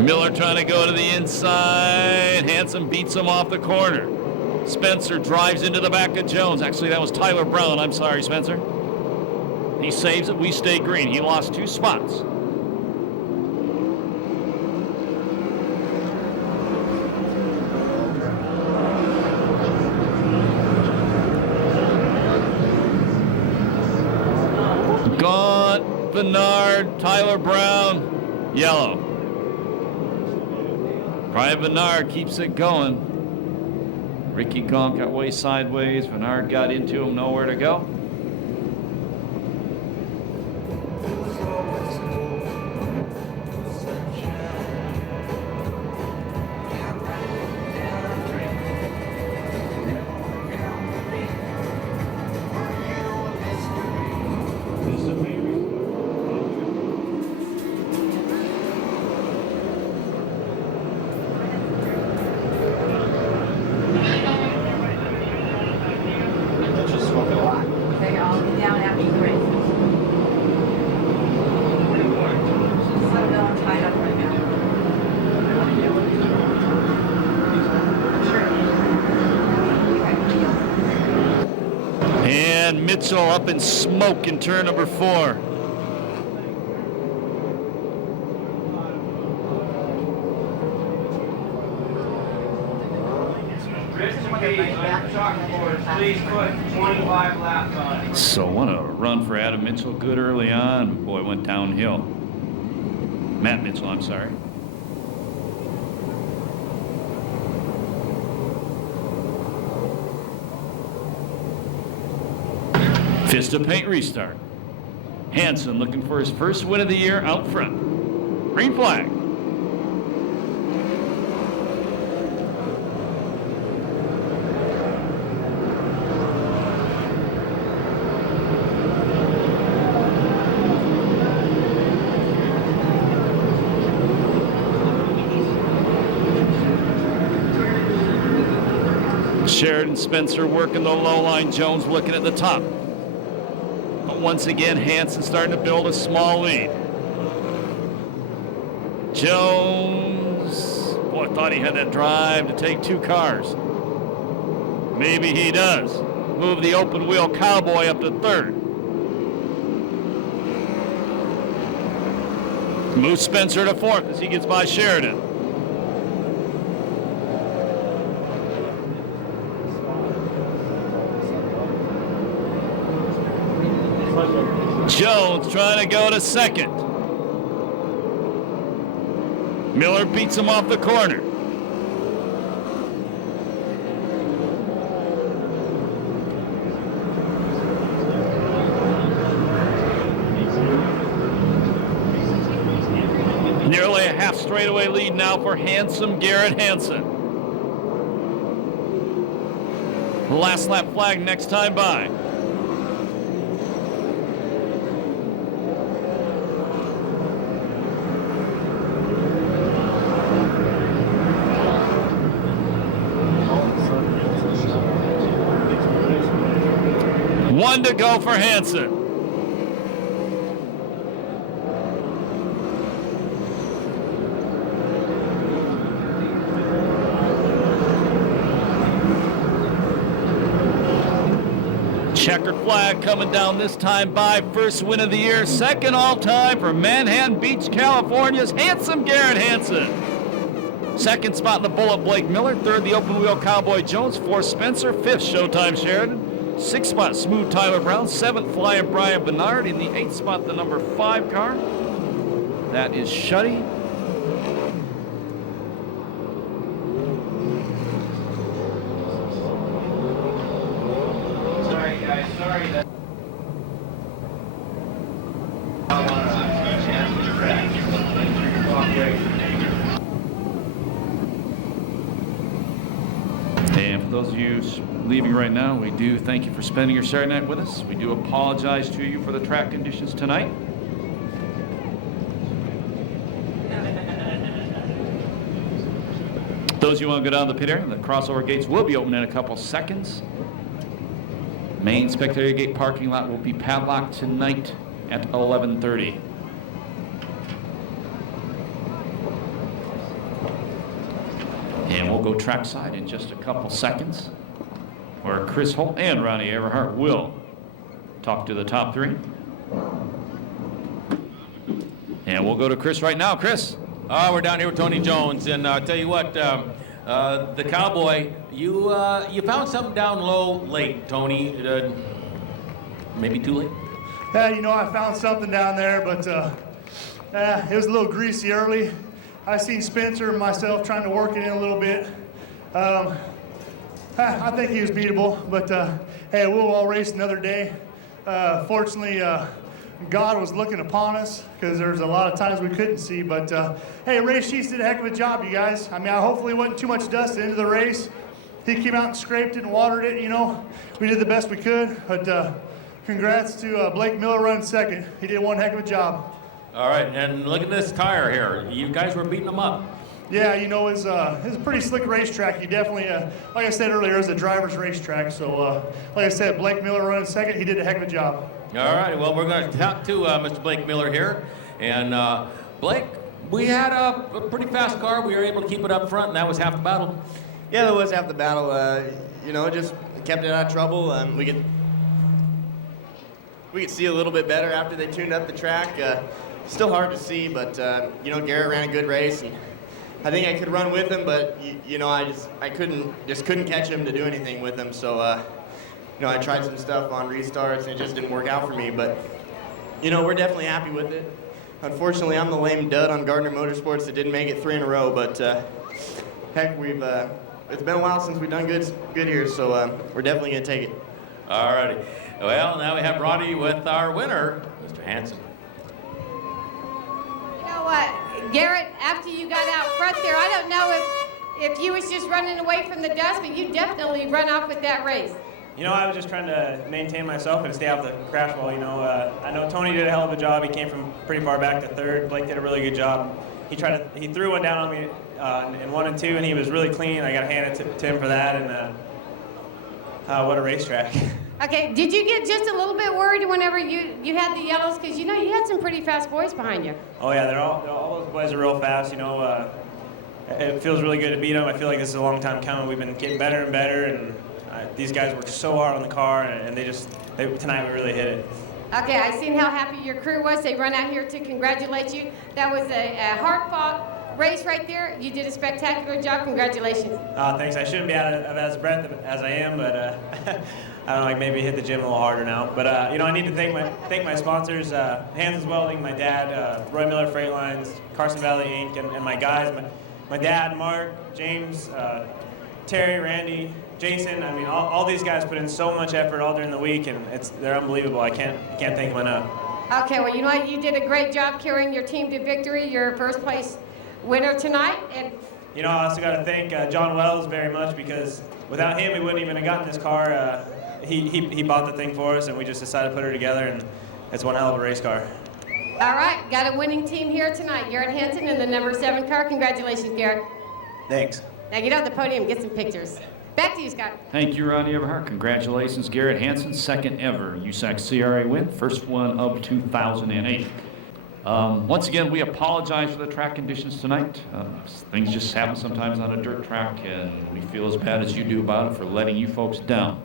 Miller trying to go to the inside. Hansen beats him off the corner. Spencer drives into the back of Jones. Actually, that was Tyler Brown. I'm sorry, Spencer. He saves it. We stay green. He lost 2 spots. Gaunt, Bernard, Tyler Brown, yellow. Brian Bernard keeps it going. Ricky Gaunt got way sideways. Bernard got into him, nowhere to go. And Mitchell up in smoke in turn number 4. Please put 25 laps on it. So what a run for Adam Mitchell. Good early on. Boy, went downhill. Matt Mitchell, I'm sorry. Fist of paint restart. Hansen looking for his first win of the year out front. Green flag. Sheridan Spencer working the low line. Jones looking at the top. But once again, Hansen starting to build a small lead. Jones, boy, thought he had that drive to take 2 cars. Maybe he does. Move the open wheel cowboy up to 3rd. Move Spencer to 4th as he gets by Sheridan. Jones trying to go to 2nd. Miller beats him off the corner. Nearly a half straightaway lead now for handsome Garrett Hansen. Last lap flag next time by. One to go for Hansen. Checkered flag coming down this time by. First win of the year, 2nd all-time for Manhattan Beach, California's handsome Garrett Hansen. 2nd spot in the Bullet, Blake Miller. 3rd, the open wheel Cowboy Jones. 4th, Spencer. 5th, Showtime Sheridan. 6th spot, Smooth Tyler Brown. 7th, Flying Brian Bernard. In the 8th spot, the number 5 car. That is Shuddy. Sorry, guys. Sorry that. And for those of you leaving right now, we do thank you for spending your Saturday night with us. We do apologize to you for the track conditions tonight. Those of you who want to go down the pit area, the crossover gates will be open in a couple seconds. Main spectator gate parking lot will be padlocked tonight at 11:30. And we'll go trackside in just a couple seconds, where Chris Holt and Ronnie Everhart will talk to the top three. And we'll go to Chris right now. Chris. We're down here with Tony Jones, and I'll tell you what, the Cowboy, you found something down low late, Tony. Maybe too late? Yeah, you know, I found something down there, but it was a little greasy early. I seen Spencer and myself trying to work it in a little bit. I think he was beatable, but hey, we'll all race another day. Fortunately, God was looking upon us because there's a lot of times we couldn't see, but hey, Race Sheets did a heck of a job, you guys. I mean, hopefully it wasn't too much dust at the end of the race. He came out and scraped it and watered it, you know. We did the best we could, but congrats to Blake Miller running second. He did one heck of a job. All right, and look at this tire here. You guys were beating them up. Yeah, you know, it's a pretty slick racetrack. You definitely, like I said earlier, it's a driver's racetrack. So, like I said, Blake Miller running second. He did a heck of a job. All right, well, we're going to talk to Mr. Blake Miller here. And Blake, we had a pretty fast car. We were able to keep it up front, and that was half the battle. Yeah, that was half the battle. You know, just kept it out of trouble. We could see a little bit better after they tuned up the track. Still hard to see, but you know, Garrett ran a good race, and I think I could run with him, but you know, I couldn't catch him to do anything with him. So you know, I tried some stuff on restarts, and it just didn't work out for me. But you know, we're definitely happy with it. Unfortunately, I'm the lame dud on Gardner Motorsports that didn't make it 3 in a row. But heck, it's been a while since we've done good here, so we're definitely gonna take it. All righty. Well, now we have Ronnie with our winner, Mr. Hansen. You know what, Garrett, after you got out front there, I don't know if you was just running away from the dust, but you definitely run off with that race. You know, I was just trying to maintain myself and stay off the crash wall. You know, I know Tony did a hell of a job. He came from pretty far back to third. Blake did a really good job. He threw one down on me in 1 and 2, and he was really clean. I got to hand it to him for that. And what a racetrack. Okay, did you get just a little bit worried whenever you had the yellows? Because, you know, you had some pretty fast boys behind you. Oh, yeah, all those boys are real fast. You know, it feels really good to beat them. I feel like this is a long time coming. We've been getting better and better, and these guys worked so hard on the car, and tonight we really hit it. Okay, I seen how happy your crew was. They run out here to congratulate you. That was a hard-fought race right there. You did a spectacular job. Congratulations. Thanks. I shouldn't be out of as breath as I am, but I don't know, like maybe hit the gym a little harder now. But you know, I need to thank my sponsors, Hanson's Welding, my dad, Roy Miller Freight Lines, Carson Valley Inc., and my guys, my dad, Mark, James, Terry, Randy, Jason. I mean, all these guys put in so much effort all during the week, and they're unbelievable. I can't thank them enough. Okay, well, you know what? You did a great job carrying your team to victory. You're first place winner tonight. And you know, I also got to thank John Wells very much, because without him, we wouldn't even have gotten this car. He bought the thing for us, and we just decided to put her together, and it's one hell of a race car. All right, got a winning team here tonight. Garrett Hansen in the number 7 car. Congratulations, Garrett. Thanks. Now get on the podium and get some pictures. Back to you, Scott. Thank you, Ronnie Everhart. Congratulations, Garrett Hansen, second ever USAC CRA win, first one of 2008. Once again, we apologize for the track conditions tonight. Things just happen sometimes on a dirt track, and we feel as bad as you do about it for letting you folks down.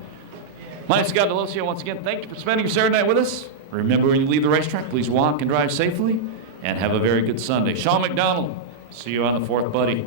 My name's Scott Delosio. Once again, thank you for spending your Saturday night with us. Remember, when you leave the racetrack, please walk and drive safely, and have a very good Sunday. Sean McDonald, see you on the 4th, buddy.